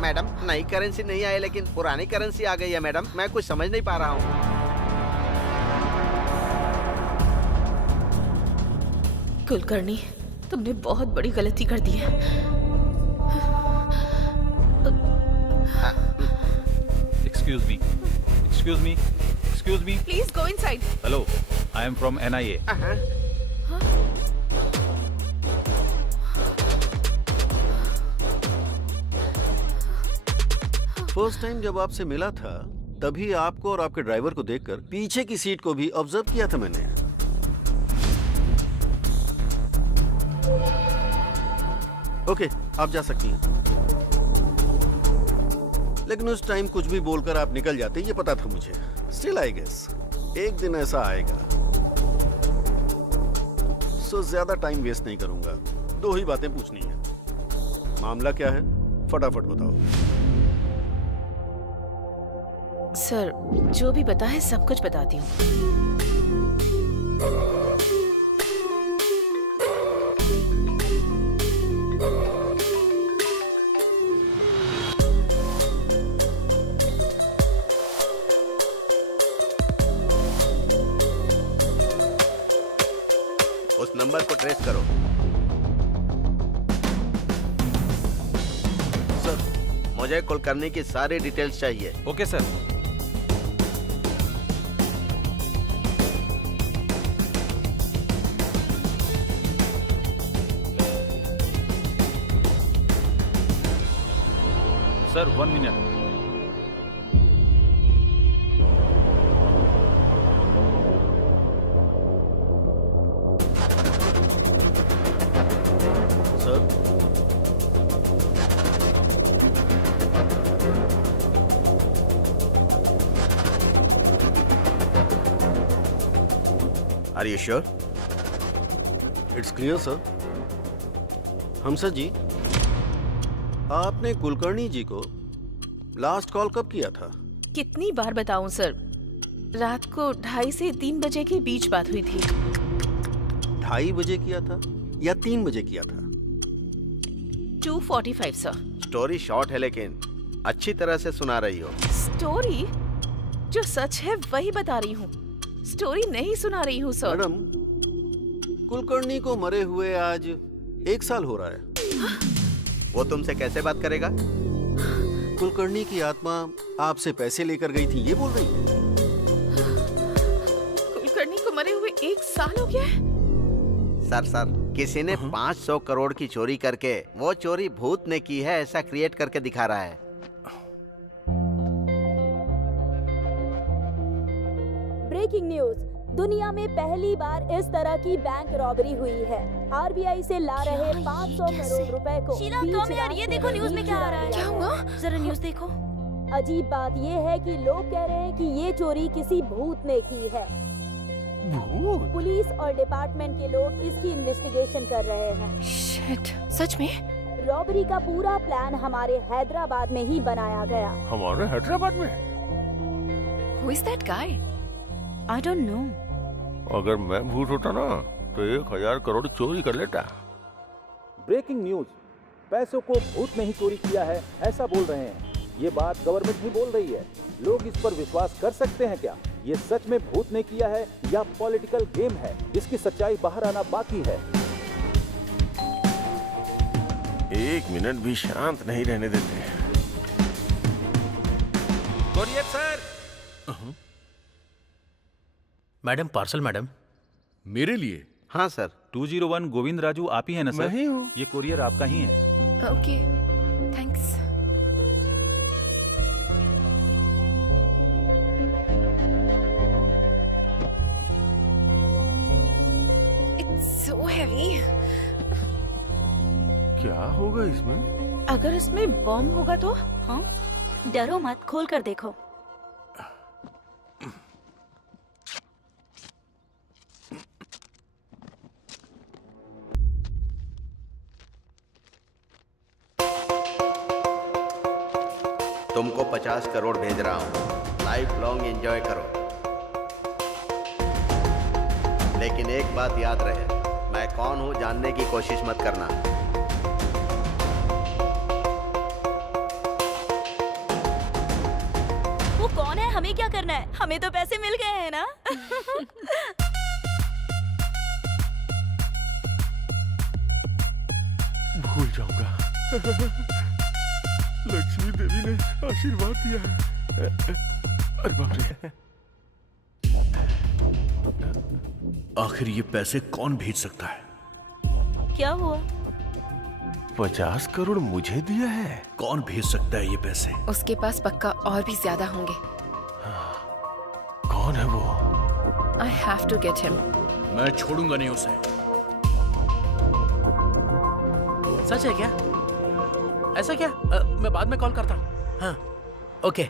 मैडम, नई करेंसी नहीं आई लेकिन पुरानी करेंसी आ गई है मैडम। मैं कुछ समझ नहीं पा रहा हूँ। कुलकर्णी, तुमने बहुत बड़ी गलती कर दी है। Excuse me, excuse me, excuse me. Please go inside. Hello, I am from NIA। First time जब आपसे मिला था तभी आपको और आपके ड्राइवर को देखकर पीछे की सीट को भी ऑब्जर्व किया था मैंने। ओके, आप जा सकती हैं। लेकिन उस टाइम कुछ भी बोलकर आप निकल जाते, ये पता था मुझे। स्टिल आई गेस एक दिन ऐसा आएगा। सो ज्यादा टाइम वेस्ट नहीं करूंगा, 2 ही बातें पूछनी है। मामला क्या है, फटाफट बताओ। सर, जो भी बता है सब कुछ बताती हूँ। उस नंबर को ट्रेस करो। सर, मुझे कुलकर्णी की सारी डिटेल्स चाहिए। Okay sir. Sir 1 minute. Are you sure? It's clear sir. हमसर जी, आपने कुलकर्णी जी को लास्ट कॉल कब किया था? कितनी बार बताऊं सर, रात को 2:30 से 3 बजे के बीच बात हुई थी। 2:30 बजे किया था या 3 बजे किया था? 2:45 सर। स्टोरी शॉर्ट है लेकिन अच्छी तरह से सुना रही हो। स्टोरी जो सच है वही बता रही हूँ, स्टोरी नहीं सुना रही हूँ सर। मैडम, कुलकर्णी को मरे हुए आज 1 साल हो रहा है। वो तुमसे कैसे बात करेगा? कुलकर्णी की आत्मा आपसे पैसे लेकर गई थी, ये बोल रही है। कुलकर्णी को मरे हुए 1 साल हो गया है? सर, किसी ने 500 करोड़ की चोरी करके वो चोरी भूत ने की है ऐसा क्रिएट करके दिखा रहा है। ब्रेकिंग न्यूज, दुनिया में पहली बार इस तरह की बैंक रॉबरी हुई है। आरबीआई से ला रहे 500 करोड़ रुपए को शीला, कम यार, ये देखो न्यूज में क्या आ रहा है। क्या हुआ? जरा न्यूज देखो। अजीब बात ये है कि लोग कह रहे हैं कि ये चोरी किसी भूत ने की है। पुलिस और डिपार्टमेंट के लोग इसकी इन्वेस्टिगेशन कर रहे हैं। शिट, सच में? रॉबरी का पूरा प्लान हमारे हैदराबाद में ही बनाया गया। हमारे हैदराबाद में? Who is that guy? I don't know. अगर मैं भूत होता ना तो 1000 करोड़ चोरी कर लेता। ब्रेकिंग न्यूज, पैसों को भूत ने ही चोरी किया है ऐसा बोल रहे हैं। ये बात गवर्नमेंट ही बोल रही है। लोग इस पर विश्वास कर सकते हैं क्या? ये सच में भूत ने किया है या पॉलिटिकल गेम है? इसकी सच्चाई बाहर आना बाकी है। 1 मिनट भी शांत नहीं रहने देते। Courier sir. Madam, parcel madam. मेरे लिए? हाँ सर। 201 गोविंद राजू आप ही है ना सर? मैं ही हूँ। ये कोरियर आपका ही है। Okay, thanks. It's so heavy. क्या होगा इसमें? अगर इसमें बॉम्ब होगा तो? हाँ, डरो मत, खोल कर देखो। तुमको 50 करोड़ भेज रहा हूँ, लाइफ लॉन्ग एंजॉय करो। लेकिन एक बात याद रहे, मैं कौन हूँ जानने की कोशिश मत करना। वो कौन है, हमें क्या करना है? हमें तो पैसे मिल गए हैं ना। भूल जाऊंगा। लक्ष्मी देवी ने आशीर्वाद दिया है। अरे बाप रे। आखिर ये पैसे कौन भेज सकता है? क्या हुआ? 50 करोड़ मुझे दिया है। कौन भेज सकता है ये पैसे? उसके पास पक्का और भी ज्यादा होंगे। कौन है वो? I have to get him. मैं छोड़ूंगा नहीं उसे। सच है क्या? ऐसा क्या? मैं बाद में कॉल करता हूँ। हाँ, ओके।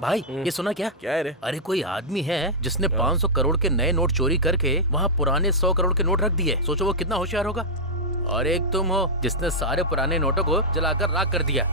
भाई ये सुना क्या? क्या है रे? अरे कोई आदमी है जिसने 500 करोड़ के नए नोट चोरी करके वहाँ पुराने 100 करोड़ के नोट रख दिए। सोचो वो कितना होशियार होगा। और एक तुम हो जिसने सारे पुराने नोटों को जलाकर राख कर दिया।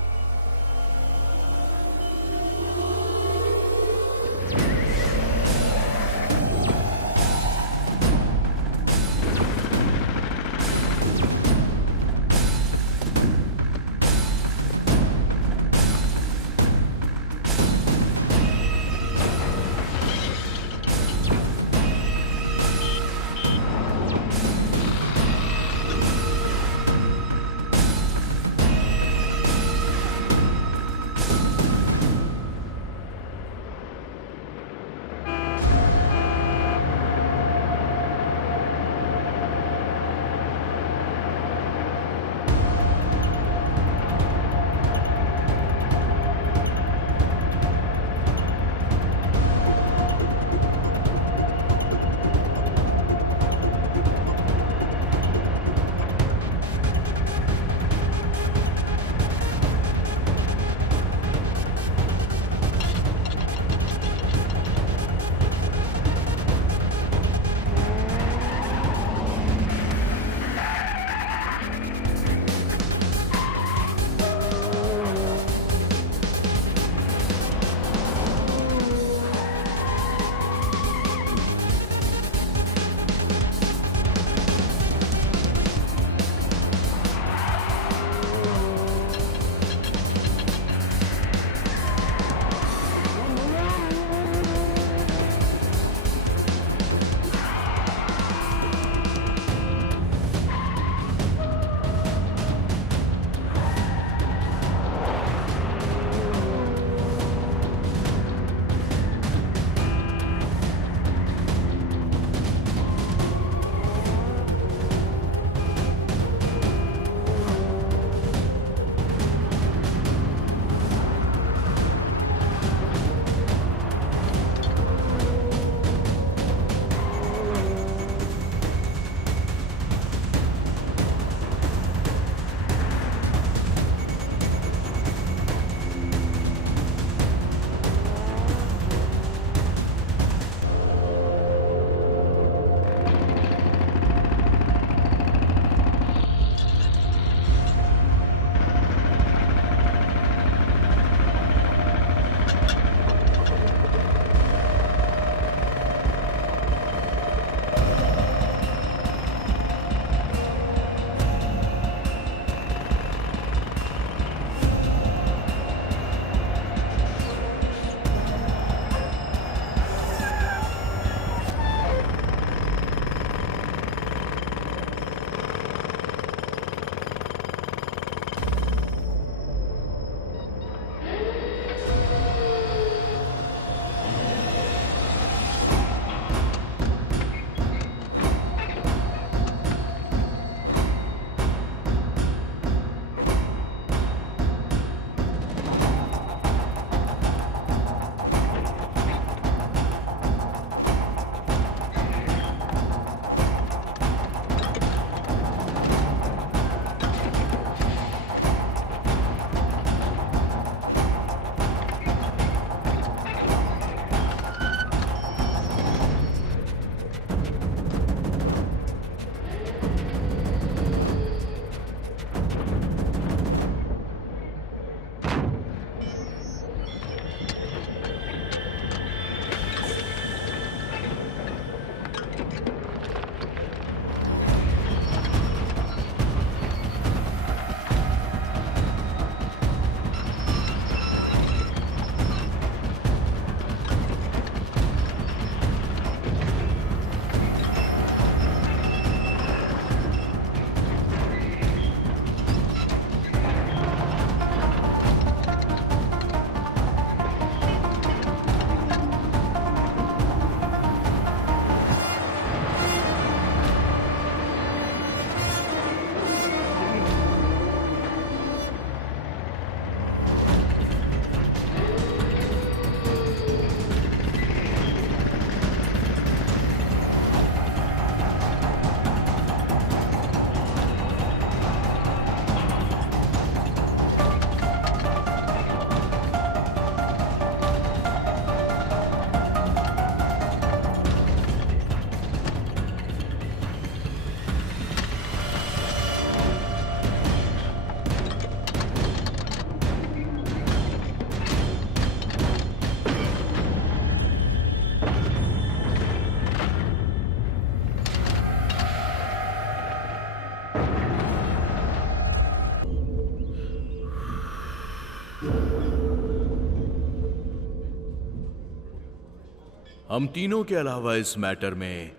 हम तीनों के अलावा इस मैटर में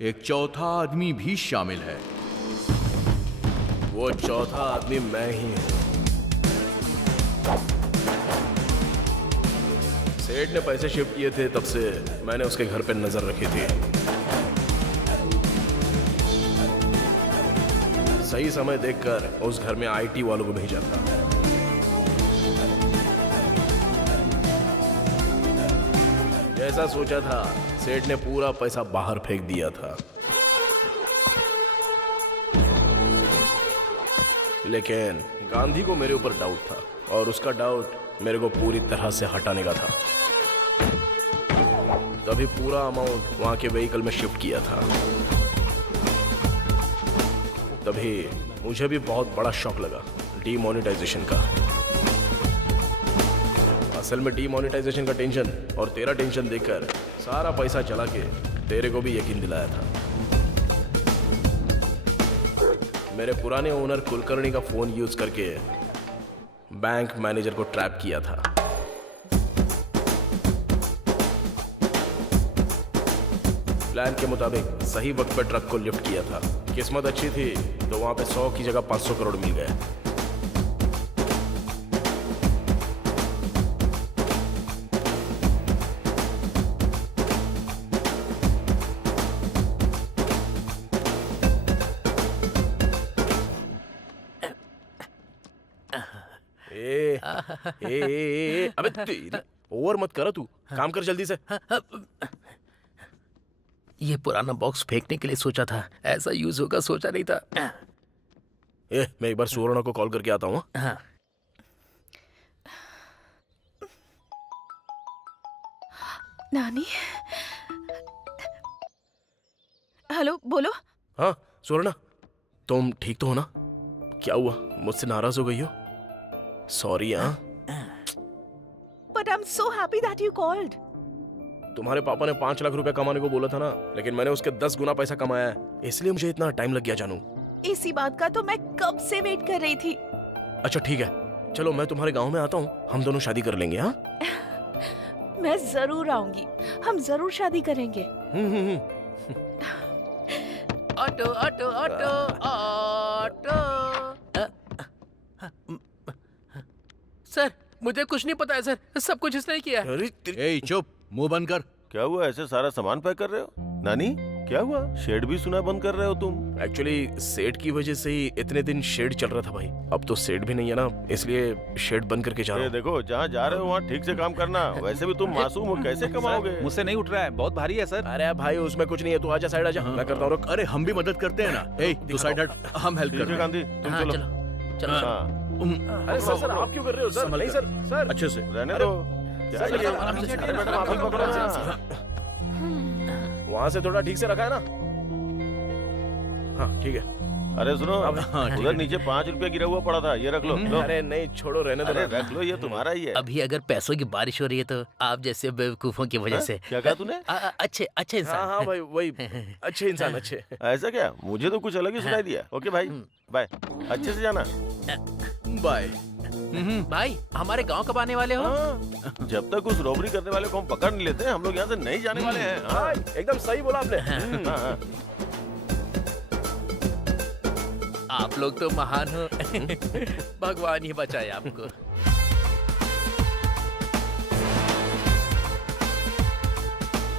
एक चौथा आदमी भी शामिल है। वो चौथा आदमी मैं ही हूं। सेठ ने पैसे शिफ्ट किए थे, तब से मैंने उसके घर पे नजर रखी थी। सही समय देखकर उस घर में आईटी वालों को भेजा था। जैसा सोचा था, सेठ ने पूरा पैसा बाहर फेंक दिया था। लेकिन गांधी को मेरे ऊपर डाउट था और उसका डाउट मेरे को पूरी तरह से हटाने का था। तभी पूरा अमाउंट वहां के व्हीकल में शिफ्ट किया था। तभी मुझे भी बहुत बड़ा शॉक लगा डीमोनेटाइजेशन का। असल में डीमोनेटाइजेशन का टेंशन और तेरा टेंशन देखकर सारा पैसा चला के तेरे को भी यकीन दिलाया था। मेरे पुराने ओनर कुलकर्णी का फोन यूज करके बैंक मैनेजर को ट्रैप किया था। प्लान के मुताबिक सही वक्त पर ट्रक को लिफ्ट किया था। किस्मत अच्छी थी तो वहां पे 100 की जगह 500 करोड़ मिल गए। अबे तेरी ओवर मत करो, तू काम कर जल्दी से। ये पुराना बॉक्स फेंकने के लिए सोचा था, ऐसा यूज होगा सोचा नहीं था। मैं एक बार सुवर्णा को कॉल करके आता हूँ। हाँ। नानी, हेलो, बोलो। हाँ सुवर्णा, तुम ठीक तो हो ना? क्या हुआ, मुझसे नाराज हो गई हो? सॉरी। हाँ, but I am so happy that you called. तुम्हारे पापा ने 5 लाख रुपए कमाने को बोला था ना, लेकिन मैंने उसके 10 गुना पैसा कमाया है, इसलिए मुझे इतना टाइम लग गया जानू। इसी बात का तो मैं कब से वेट कर रही थी। अच्छा ठीक है, चलो मैं तुम्हारे गांव में आता हूँ, हम दोनों शादी कर लेंगे। हाँ मैं जरूर आऊंगी, हम जरूर शादी करेंगे। Auto auto auto auto. Sir मुझे कुछ नहीं पता है सर, सब कुछ इसने किया है। ए चुप, मुंह बंद कर। क्या हुआ, ऐसे सारा सामान पैक कर रहे हो? नानी क्या हुआ, शेड भी सुना बंद कर रहे हो तुम? एक्चुअली शेड की वजह से ही इतने दिन शेड चल रहा था भाई। अब तो शेड भी नहीं है ना, इसलिए शेड बंद करके जा रहा हूँ। देखो जहाँ जा रहे हो वहाँ ठीक से काम करना। वैसे भी तुम मासूम हो, कैसे कमाओगे? मुझसे नहीं उठ रहा है, बहुत भारी है सर। अरे भाई उसमें कुछ नहीं है, तू आजा साइड आजा, मैं करता हूँ। अरे हम भी मदद करते हैं ना। ए तू साइड हट, हम हेल्प करते हैं। गांधी तुम चलो। चलो। अरे सर आप क्यों कर रहे हो सर? नहीं सर, सर अच्छे से रहने दो। वहाँ से थोड़ा ठीक से रखा है ना? हाँ ठीक है। अरे सुनो, उधर नीचे 5 रुपया गिरा हुआ पड़ा था, ये रख लो। अरे नहीं छोड़ो, रहने दो। रख लो, ये तुम्हारा ही है। अभी अगर पैसों की बारिश हो रही है तो आप जैसे बेवकूफों की वजह से। क्या कहा तूने? अच्छे इंसान। हाँ भाई वही, अच्छे इंसान अच्छे। ऐसा क्या? मुझे तो कुछ अलग ही सुनाई दिया। ओके भाई, बाय, अच्छे से जाना। बाय। भाई हमारे गांव कब आने वाले हो? जब तक उस रॉबरी करने वाले को हम पकड़ नहीं लेते, हम लोग यहाँ से नहीं जाने वाले हैं। हाँ एकदम सही बोला आपने। आप लोग तो महान हो। भगवान ही बचाए आपको।